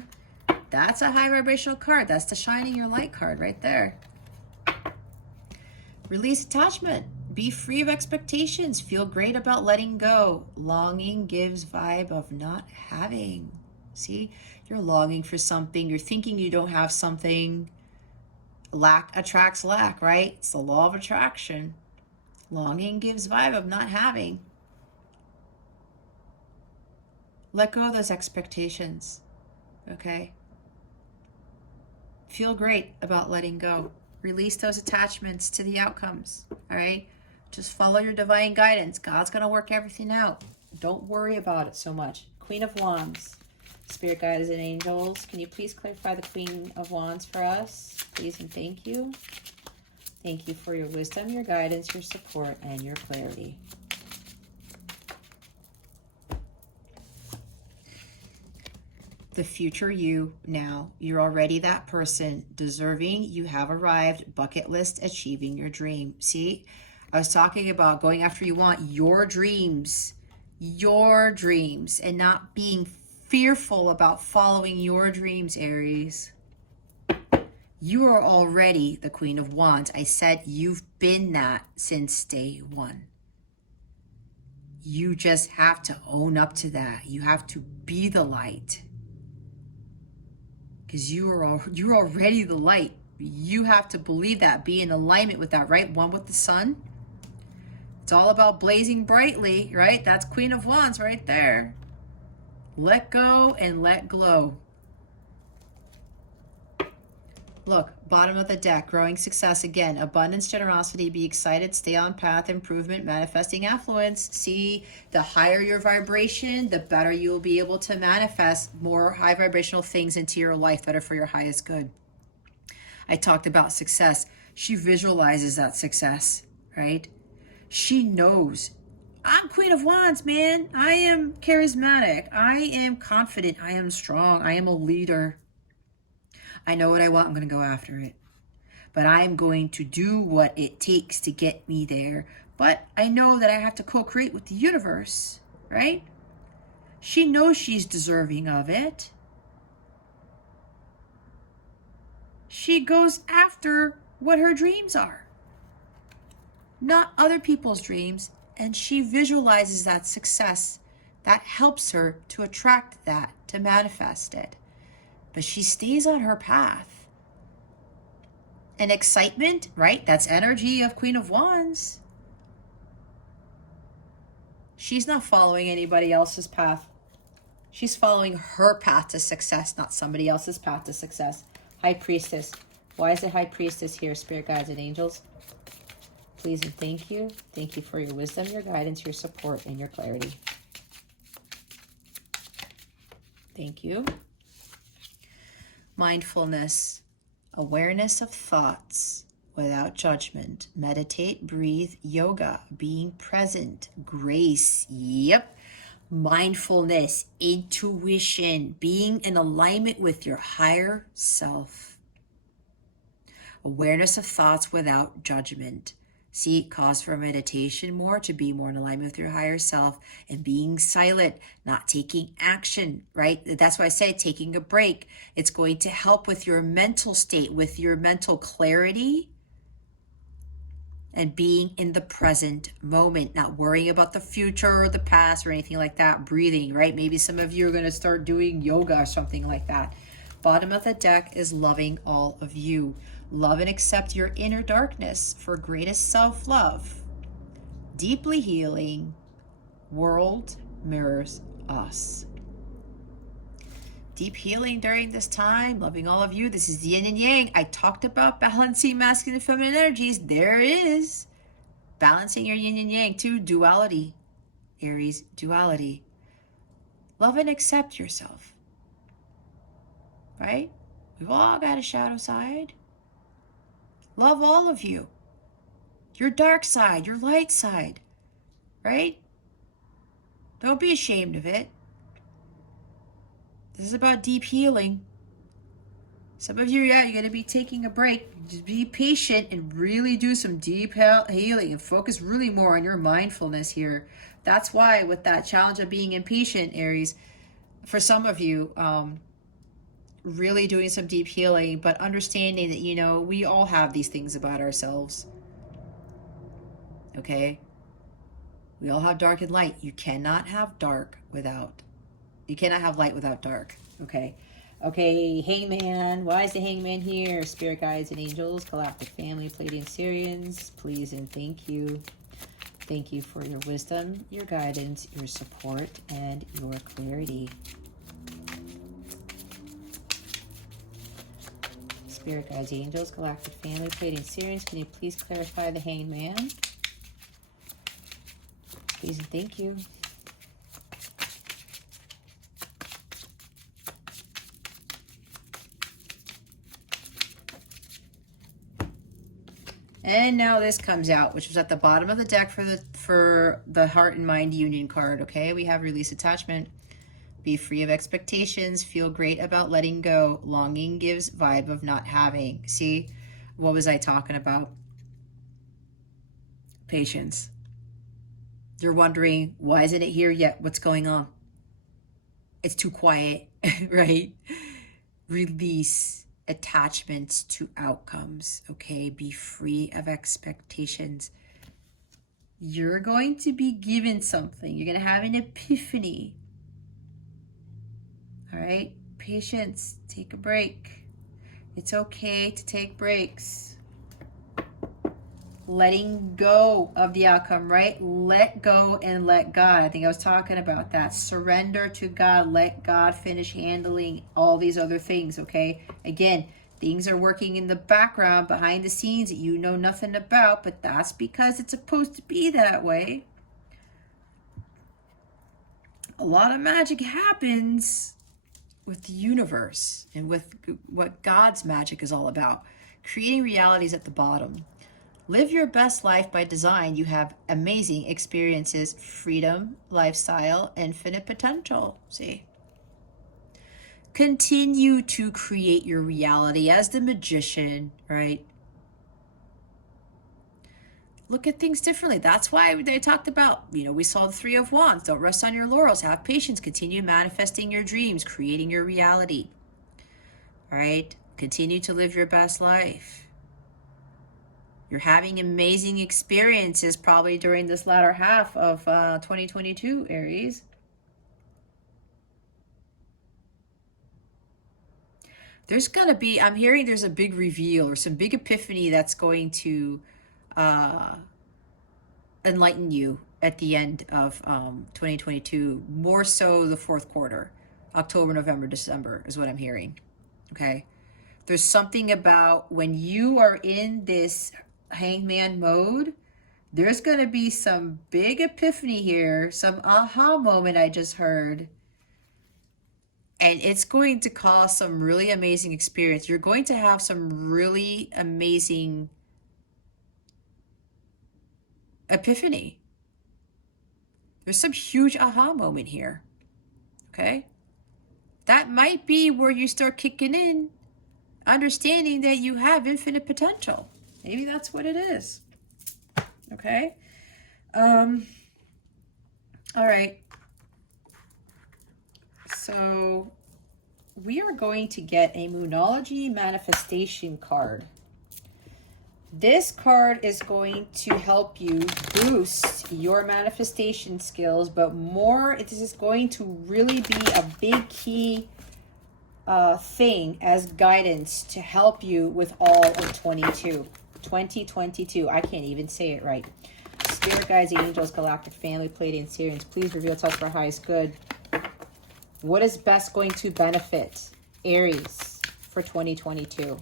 That's a high vibrational card. That's the shining your light card right there. Release attachment. Be free of expectations. Feel great about letting go. Longing gives vibe of not having. See, you're longing for something. You're thinking you don't have something. Lack attracts lack, right? It's the law of attraction. Longing gives vibe of not having. Let go of those expectations, okay? Feel great about letting go. Release those attachments to the outcomes, all right? Just follow your divine guidance. God's going to work everything out. Don't worry about it so much. Queen of Wands, Spirit guides and angels, can you please clarify the Queen of Wands for us? Please and thank you. Thank you for your wisdom, your guidance, your support, and your clarity. The future you now, you're already that person, deserving, you have arrived, bucket list, achieving your dream. See, I was talking about going after you want your dreams, and not being fearful about following your dreams, Aries. You are already the Queen of Wands. I said you've been that since day one. You just have to own up to that. You have to be the light. Because you're already the light. You have to believe that, be in alignment with that, right? One with the sun. It's all about blazing brightly, right? That's Queen of Wands right there. Let go and let glow. Look, bottom of the deck, growing success again. Abundance, generosity, be excited, stay on path, improvement, manifesting affluence. See, the higher your vibration, the better you will be able to manifest more high vibrational things into your life that are for your highest good. I talked about success. She visualizes that success, right? She knows, I'm Queen of Wands, man. I am charismatic. I am confident. I am strong. I am a leader. I know what I want. I'm going to go after it. But I'm going to do what it takes to get me there. But I know that I have to co-create with the universe, right? She knows she's deserving of it. She goes after what her dreams are, not other people's dreams. And she visualizes that success. That helps her to attract that, to manifest it. But she stays on her path. And excitement, right? That's energy of Queen of Wands. She's not following anybody else's path. She's following her path to success, not somebody else's path to success. High Priestess. Why is it High Priestess here, Spirit guides and angels? Please and thank you. Thank you for your wisdom, your guidance, your support, and your clarity. Thank you. Mindfulness, awareness of thoughts without judgment. Meditate, breathe, yoga, being present, grace. Yep. Mindfulness, intuition, being in alignment with your higher self. Awareness of thoughts without judgment. See, cause for meditation more, to be more in alignment with your higher self, and being silent, not taking action, right? That's why I say taking a break. It's going to help with your mental state, with your mental clarity, and being in the present moment, not worrying about the future or the past or anything like that. Breathing, right? Maybe some of you are going to start doing yoga or something like that. Bottom of the deck is loving all of you. Love and accept your inner darkness for greatest self-love. Deeply healing. World mirrors us. Deep healing during this time. Loving all of you. This is the yin and yang. I talked about balancing masculine and feminine energies. There it is. Balancing your yin and yang too. Duality. Aries, duality. Love and accept yourself. Right? We've all got a shadow side. Love all of you. Your dark side, your light side. Right? Don't be ashamed of it. This is about deep healing. Some of you, yeah, you're going to be taking a break. Just be patient and really do some deep healing and focus really more on your mindfulness here. That's why with that challenge of being impatient, Aries, for some of you, really doing some deep healing, but understanding that, you know, we all have these things about ourselves. Okay? We all have dark and light. You cannot have you cannot have light without dark. Okay? Okay, Hangman. Why is the Hangman here? Spirit guides and angels, galactic family, Pleiadian Sirians, please and thank you. Thank you for your wisdom, your guidance, your support, and your clarity. Spirit guides, angels, galactic family, Pleiadian Sirians, can you please clarify the Hangman? Please and thank you. And now this comes out, which was at the bottom of the deck for the Heart and Mind Union card, okay? We have release attachment. Be free of expectations. Feel great about letting go. Longing gives vibe of not having. See? What was I talking about? Patience. You're wondering, why isn't it here yet? What's going on? It's too quiet, right? Release attachments to outcomes, okay? Be free of expectations. You're going to be given something. You're going to have an epiphany. All right? Patience. Take a break. It's okay to take breaks. Letting go of the outcome, right? Let go and let God. I think I was talking about that. Surrender to God. Let God finish handling all these other things, okay? Again, things are working in the background, behind the scenes that you know nothing about, but that's because it's supposed to be that way. A lot of magic happens with the universe and with what God's magic is all about. Creating realities at the bottom. Live your best life by design. You have amazing experiences, freedom, lifestyle, infinite potential. See? Continue to create your reality as the magician, right? Look at things differently. That's why they talked about, you know, we saw the Three of Wands. Don't rest on your laurels. Have patience. Continue manifesting your dreams, creating your reality. All right? Continue to live your best life. You're having amazing experiences probably during this latter half of 2022, Aries. There's going to be, I'm hearing there's a big reveal or some big epiphany that's going to enlighten you at the end of 2022. More so the fourth quarter. October, November, December is what I'm hearing. Okay? There's something about when you are in this Hangman mode, there's going to be some big epiphany here, some aha moment I just heard, and it's going to cause some really amazing experience. You're going to have some really amazing epiphany. There's some huge aha moment here, okay? That might be where you start kicking in, understanding that you have infinite potential. Maybe that's what it is. Okay. All right. So we are going to get a Moonology manifestation card. This card is going to help you boost your manifestation skills, but more, this is going to really be a big key thing as guidance to help you with all of 2022. I can't even say it right. Spirit guides, angels, galactic family, Pleiadian Sirians, please reveal to us for our highest good. What is best going to benefit Aries for 2022?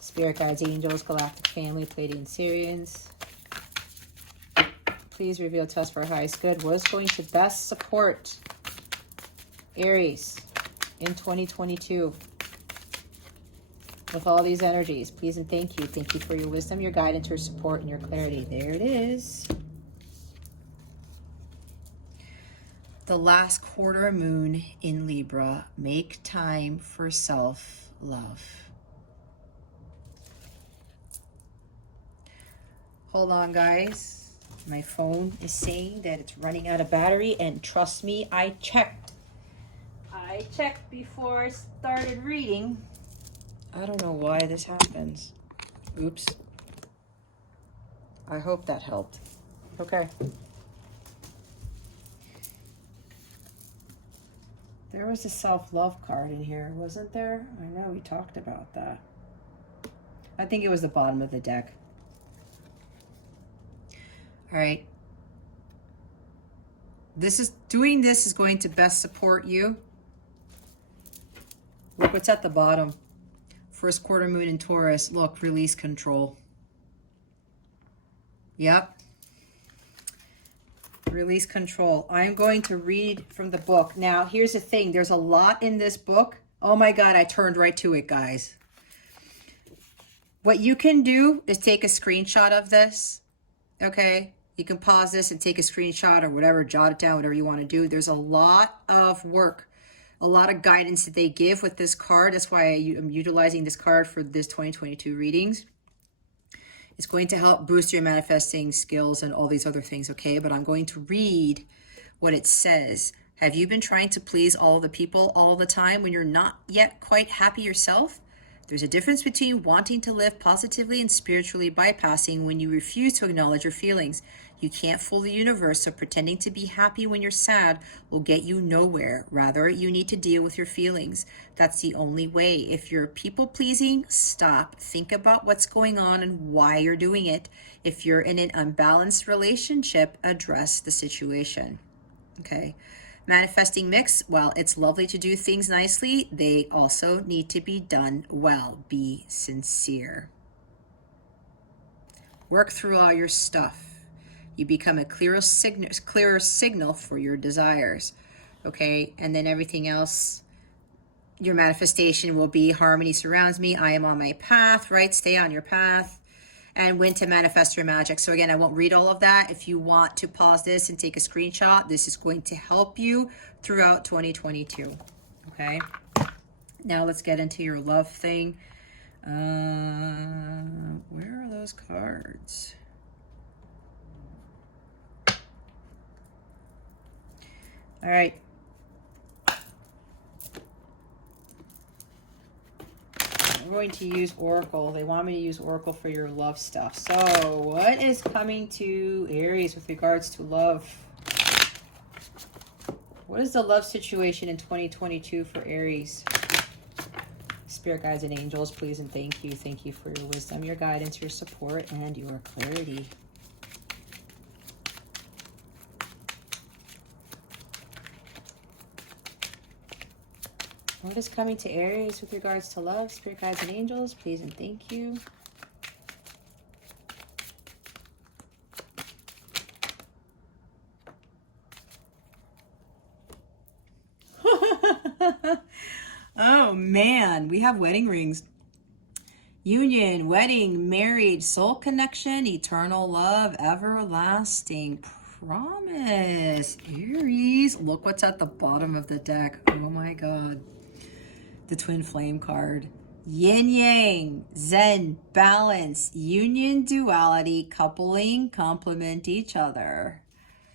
Spirit guides, angels, galactic family, Pleiadian Sirians. Please reveal to us for our highest good. What is going to best support Aries in 2022? With all these energies, please and thank you. Thank you for your wisdom, your guidance, your support, and your clarity. There it is. The last quarter moon in Libra. Make time for self-love. Hold on, guys. My phone is saying that it's running out of battery, and trust me, I checked. I checked before I started reading. I don't know why this happens. Oops. I hope that helped. Okay. There was a self-love card in here, wasn't there? I know we talked about that. I think it was the bottom of the deck. All right. Doing this is going to best support you. Look what's at the bottom. First quarter moon in Taurus. Look, release control. Yep. Release control. I'm going to read from the book. Now, here's the thing. There's a lot in this book. Oh my God, I turned right to it, guys. What you can do is take a screenshot of this. Okay? You can pause this and take a screenshot or whatever, jot it down, whatever you want to do. There's a lot of work, a lot of guidance that they give with this card. That's why I'm utilizing this card for this 2022 readings. It's going to help boost your manifesting skills and all these other things, okay? But I'm going to read what it says. Have you been trying to please all the people all the time when you're not yet quite happy yourself? There's a difference between wanting to live positively and spiritually bypassing when you refuse to acknowledge your feelings. You can't fool the universe, so pretending to be happy when you're sad will get you nowhere. Rather, you need to deal with your feelings. That's the only way. If you're people-pleasing, stop. Think about what's going on and why you're doing it. If you're in an unbalanced relationship, address the situation. Okay. Manifesting mix, while it's lovely to do things nicely, they also need to be done well. Be sincere. Work through all your stuff. You become a clearer signal for your desires. Okay, and then everything else, your manifestation will be harmony surrounds me. I am on my path, right? Stay on your path. And when to manifest your magic. So again, I won't read all of that. If you want to pause this and take a screenshot, this is going to help you throughout 2022. Okay. Now let's get into your love thing. Where are those cards? All right. I'm going to use Oracle. They want me to use Oracle for your love stuff. So what is coming to Aries with regards to love? What is the love situation in 2022 for Aries? Spirit guides and angels, please and thank you. Thank you for your wisdom, your guidance, your support, and your clarity. What is coming to Aries with regards to love? Spirit guides and angels, please and thank you. Oh man, we have wedding rings. Union, wedding, married, soul connection, eternal love, everlasting promise. Aries, look what's at the bottom of the deck. Oh my God. The twin flame card. Yin yang, zen, balance, union, duality, coupling, complement each other.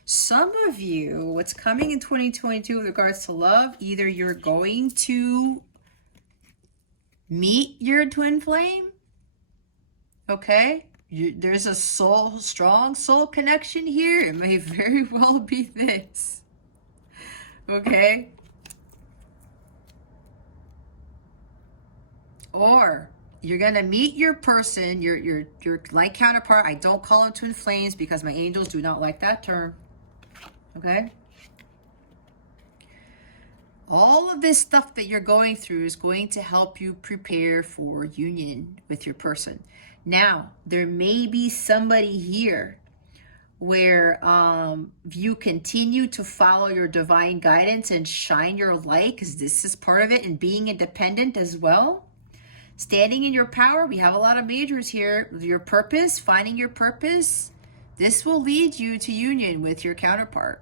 Some of you, what's coming in 2022 with regards to love, either you're going to meet your twin flame, okay? There's a strong soul connection here. It may very well be this, okay? Or you're gonna meet your person, your light counterpart. I don't call them twin flames because my angels do not like that term. Okay? All of this stuff that you're going through is going to help you prepare for union with your person. Now, there may be somebody here where you continue to follow your divine guidance and shine your light, because this is part of it, and being independent as well. Standing in your power. We have a lot of majors here. Your purpose, finding your purpose. This will lead you to union with your counterpart.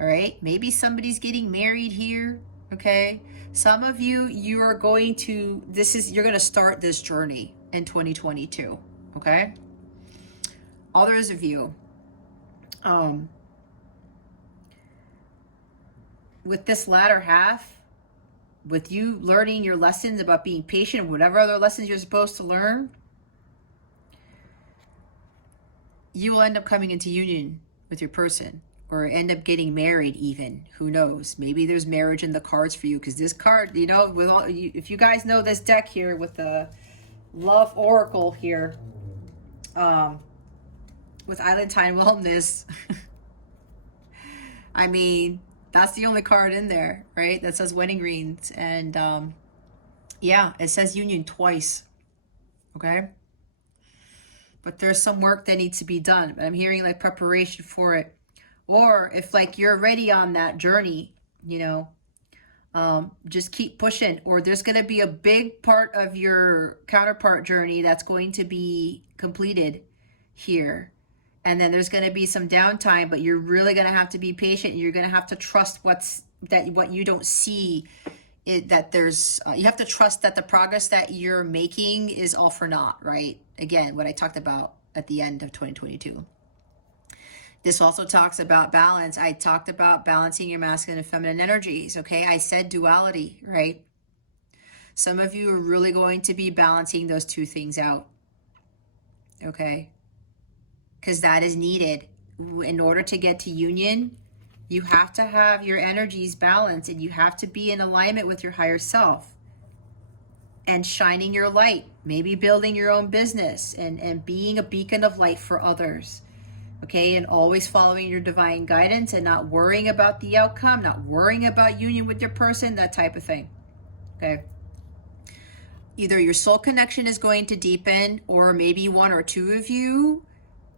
All right, maybe somebody's getting married here. Okay, some of you, you are going to, you're going to start this journey in 2022. Okay, others of you, with this latter half, with you learning your lessons about being patient, whatever other lessons you're supposed to learn, you will end up coming into union with your person, or end up getting married even. Who knows? Maybe there's marriage in the cards for you, because this card, you know, with all, if you guys know this deck here with the Love Oracle here, with Islandtine Wellness, I mean, that's the only card in there, right? That says wedding rings. And yeah, it says union twice. Okay? But there's some work that needs to be done. I'm hearing like preparation for it. Or if like you're already on that journey, you know, just keep pushing. Or there's going to be a big part of your counterpart journey that's going to be completed here. And then there's going to be some downtime, but you're really going to have to be patient. You're going to have to trust what you don't see. You have to trust that the progress that you're making is all for naught, right? Again, what I talked about at the end of 2022. This also talks about balance. I talked about balancing your masculine and feminine energies, okay? I said duality, right? Some of you are really going to be balancing those two things out, okay? Because that is needed. In order to get to union, you have to have your energies balanced, and you have to be in alignment with your higher self and shining your light, maybe building your own business and being a beacon of light for others. Okay, and always following your divine guidance and not worrying about the outcome, not worrying about union with your person, that type of thing. Okay. Either your soul connection is going to deepen, or maybe one or two of you,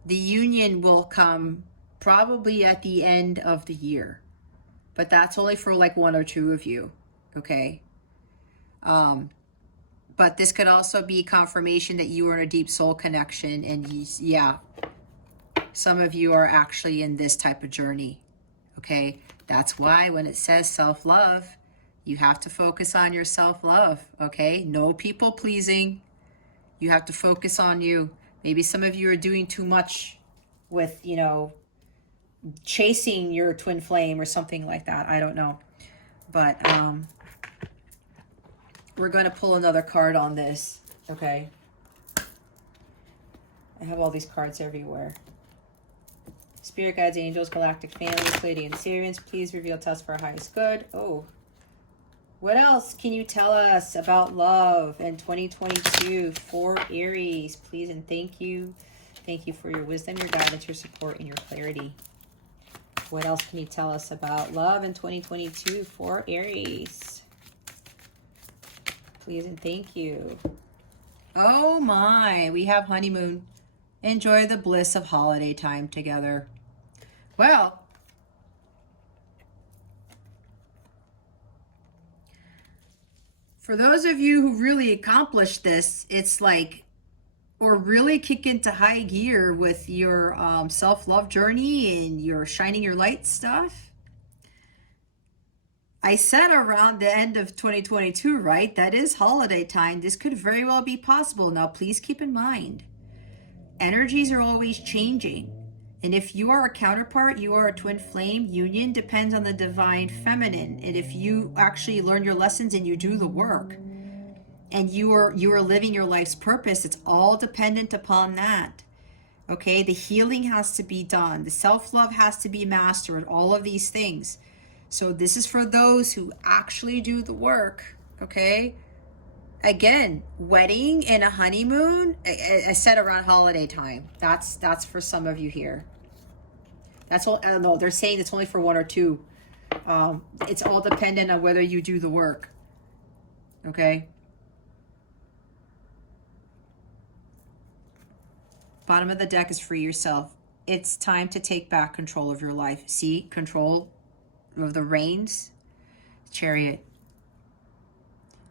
the union will come probably at the end of the year. But that's only for like one or two of you. Okay. But this could also be confirmation that you are in a deep soul connection, and yeah. Some of you are actually in this type of journey, okay? That's why when it says self-love, you have to focus on your self-love, okay? No people pleasing. You have to focus on you. Maybe some of you are doing too much with, you know, chasing your twin flame or something like that. I don't know. But we're going to pull another card on this, okay? I have all these cards everywhere. Spirit guides, angels, galactic families, Pleiadian Sirians, please reveal to us for our highest good. Oh, what else can you tell us about love in 2022 for Aries? Please and thank you. Thank you for your wisdom, your guidance, your support, and your clarity. What else can you tell us about love in 2022 for Aries? Please and thank you. Oh my, we have honeymoon. Enjoy the bliss of holiday time together. Well, for those of you who really accomplished this, it's like, or really kick into high gear with your self-love journey and your shining your light stuff. I said around the end of 2022, right? That is holiday time. This could very well be possible. Now, please keep in mind, energies are always changing. And if you are a counterpart, you are a twin flame, union depends on the divine feminine. And if you actually learn your lessons and you do the work and you are living your life's purpose, it's all dependent upon that. Okay, the healing has to be done. The self-love has to be mastered, all of these things. So this is for those who actually do the work, okay? Again, wedding and a honeymoon, I said around holiday time. That's for some of you here. That's all. I don't know. They're saying it's only for one or two. It's all dependent on whether you do the work. Okay? Bottom of the deck is free yourself. It's time to take back control of your life. See? Control of the reins. Chariot.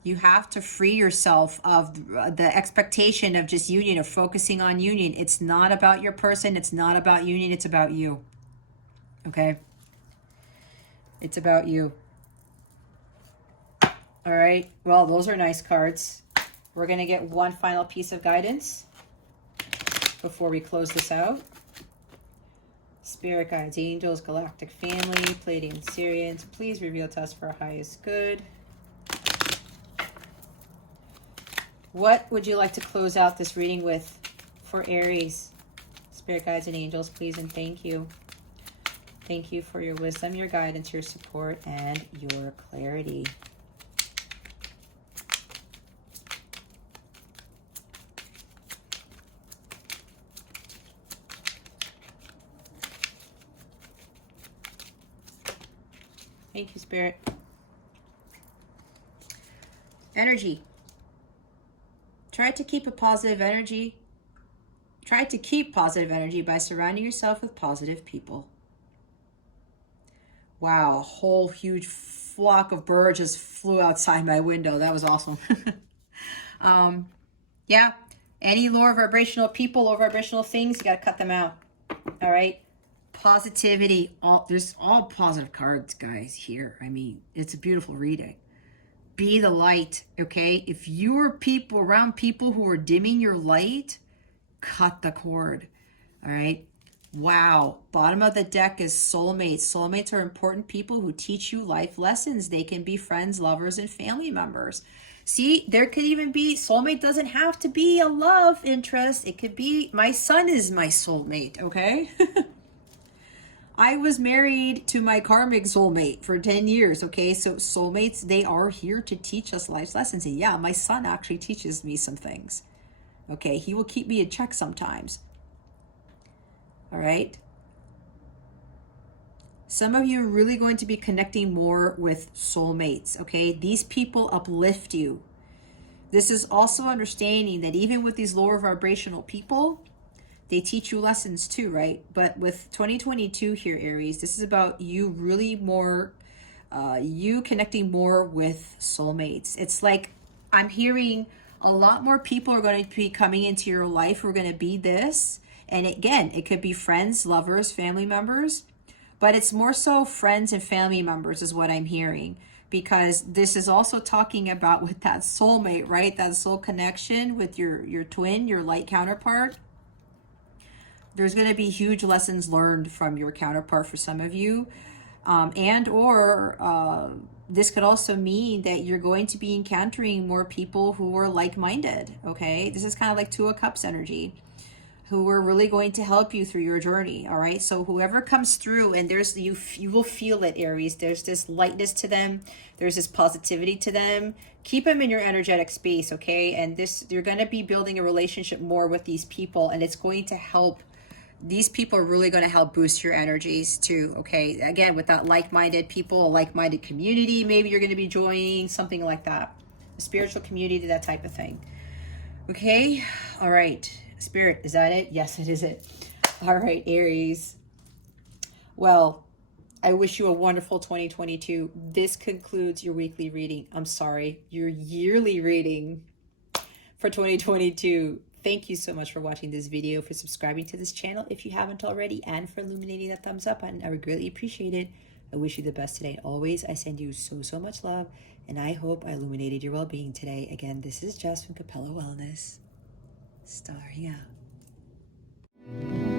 You have to free yourself of the expectation of just union, of focusing on union. It's not about your person. It's not about union. It's about you. Okay? It's about you. All right. Well, those are nice cards. We're going to get one final piece of guidance before we close this out. Spirit guides, angels, galactic family, Pleiadian Sirians, please reveal to us for our highest good. What would you like to close out this reading with for Aries? Spirit guides and angels, please and thank you. Thank you for your wisdom, your guidance, your support, and your clarity. Thank you, Spirit. Energy. Try to keep a positive energy. Try to keep positive energy by surrounding yourself with positive people. Wow, a whole huge flock of birds just flew outside my window. That was awesome. Yeah, any lower vibrational people, lower vibrational things, you got to cut them out. All right. Positivity. There's all positive cards, guys, here. I mean, it's a beautiful reading. Be the light, okay? If you are around people who are dimming your light, cut the cord, all right? Wow. Bottom of the deck is soulmates. Soulmates are important people who teach you life lessons. They can be friends, lovers, and family members. See, there could even be, soulmate doesn't have to be a love interest. It could be, my son is my soulmate, okay? I was married to my karmic soulmate for 10 years, okay? So soulmates, they are here to teach us life's lessons. And yeah, my son actually teaches me some things, okay? He will keep me in check sometimes, all right? Some of you are really going to be connecting more with soulmates, okay? These people uplift you. This is also understanding that even with these lower vibrational people, they teach you lessons too, right? But with 2022 here, Aries, this is about you really more, you connecting more with soulmates. It's like I'm hearing a lot more people are going to be coming into your life who are going to be this. And again, it could be friends, lovers, family members, but it's more so friends and family members is what I'm hearing. Because this is also talking about with that soulmate, right? That soul connection with your twin, your light counterpart. There's going to be huge lessons learned from your counterpart for some of you. This could also mean that you're going to be encountering more people who are like-minded, okay? This is kind of like Two of Cups energy, who are really going to help you through your journey, all right? So whoever comes through, and you will feel it, Aries. There's this lightness to them. There's this positivity to them. Keep them in your energetic space, okay? And you're going to be building a relationship more with these people, and it's going to help. These people are really going to help boost your energies too, okay? Again, with that like-minded people, a like-minded community, maybe you're going to be joining something like that. A spiritual community, that type of thing. Okay? All right. Spirit, is that it? Yes, it is it. All right, Aries. Well, I wish you a wonderful 2022. This concludes your weekly reading. I'm sorry, your yearly reading for 2022. Thank you so much for watching this video, for subscribing to this channel if you haven't already, and for illuminating that thumbs up button. I would greatly appreciate it. I wish you the best today. Always, I send you so much love, and I hope I illuminated your well-being today. Again, this is Jess from Capella Wellness. Starring out.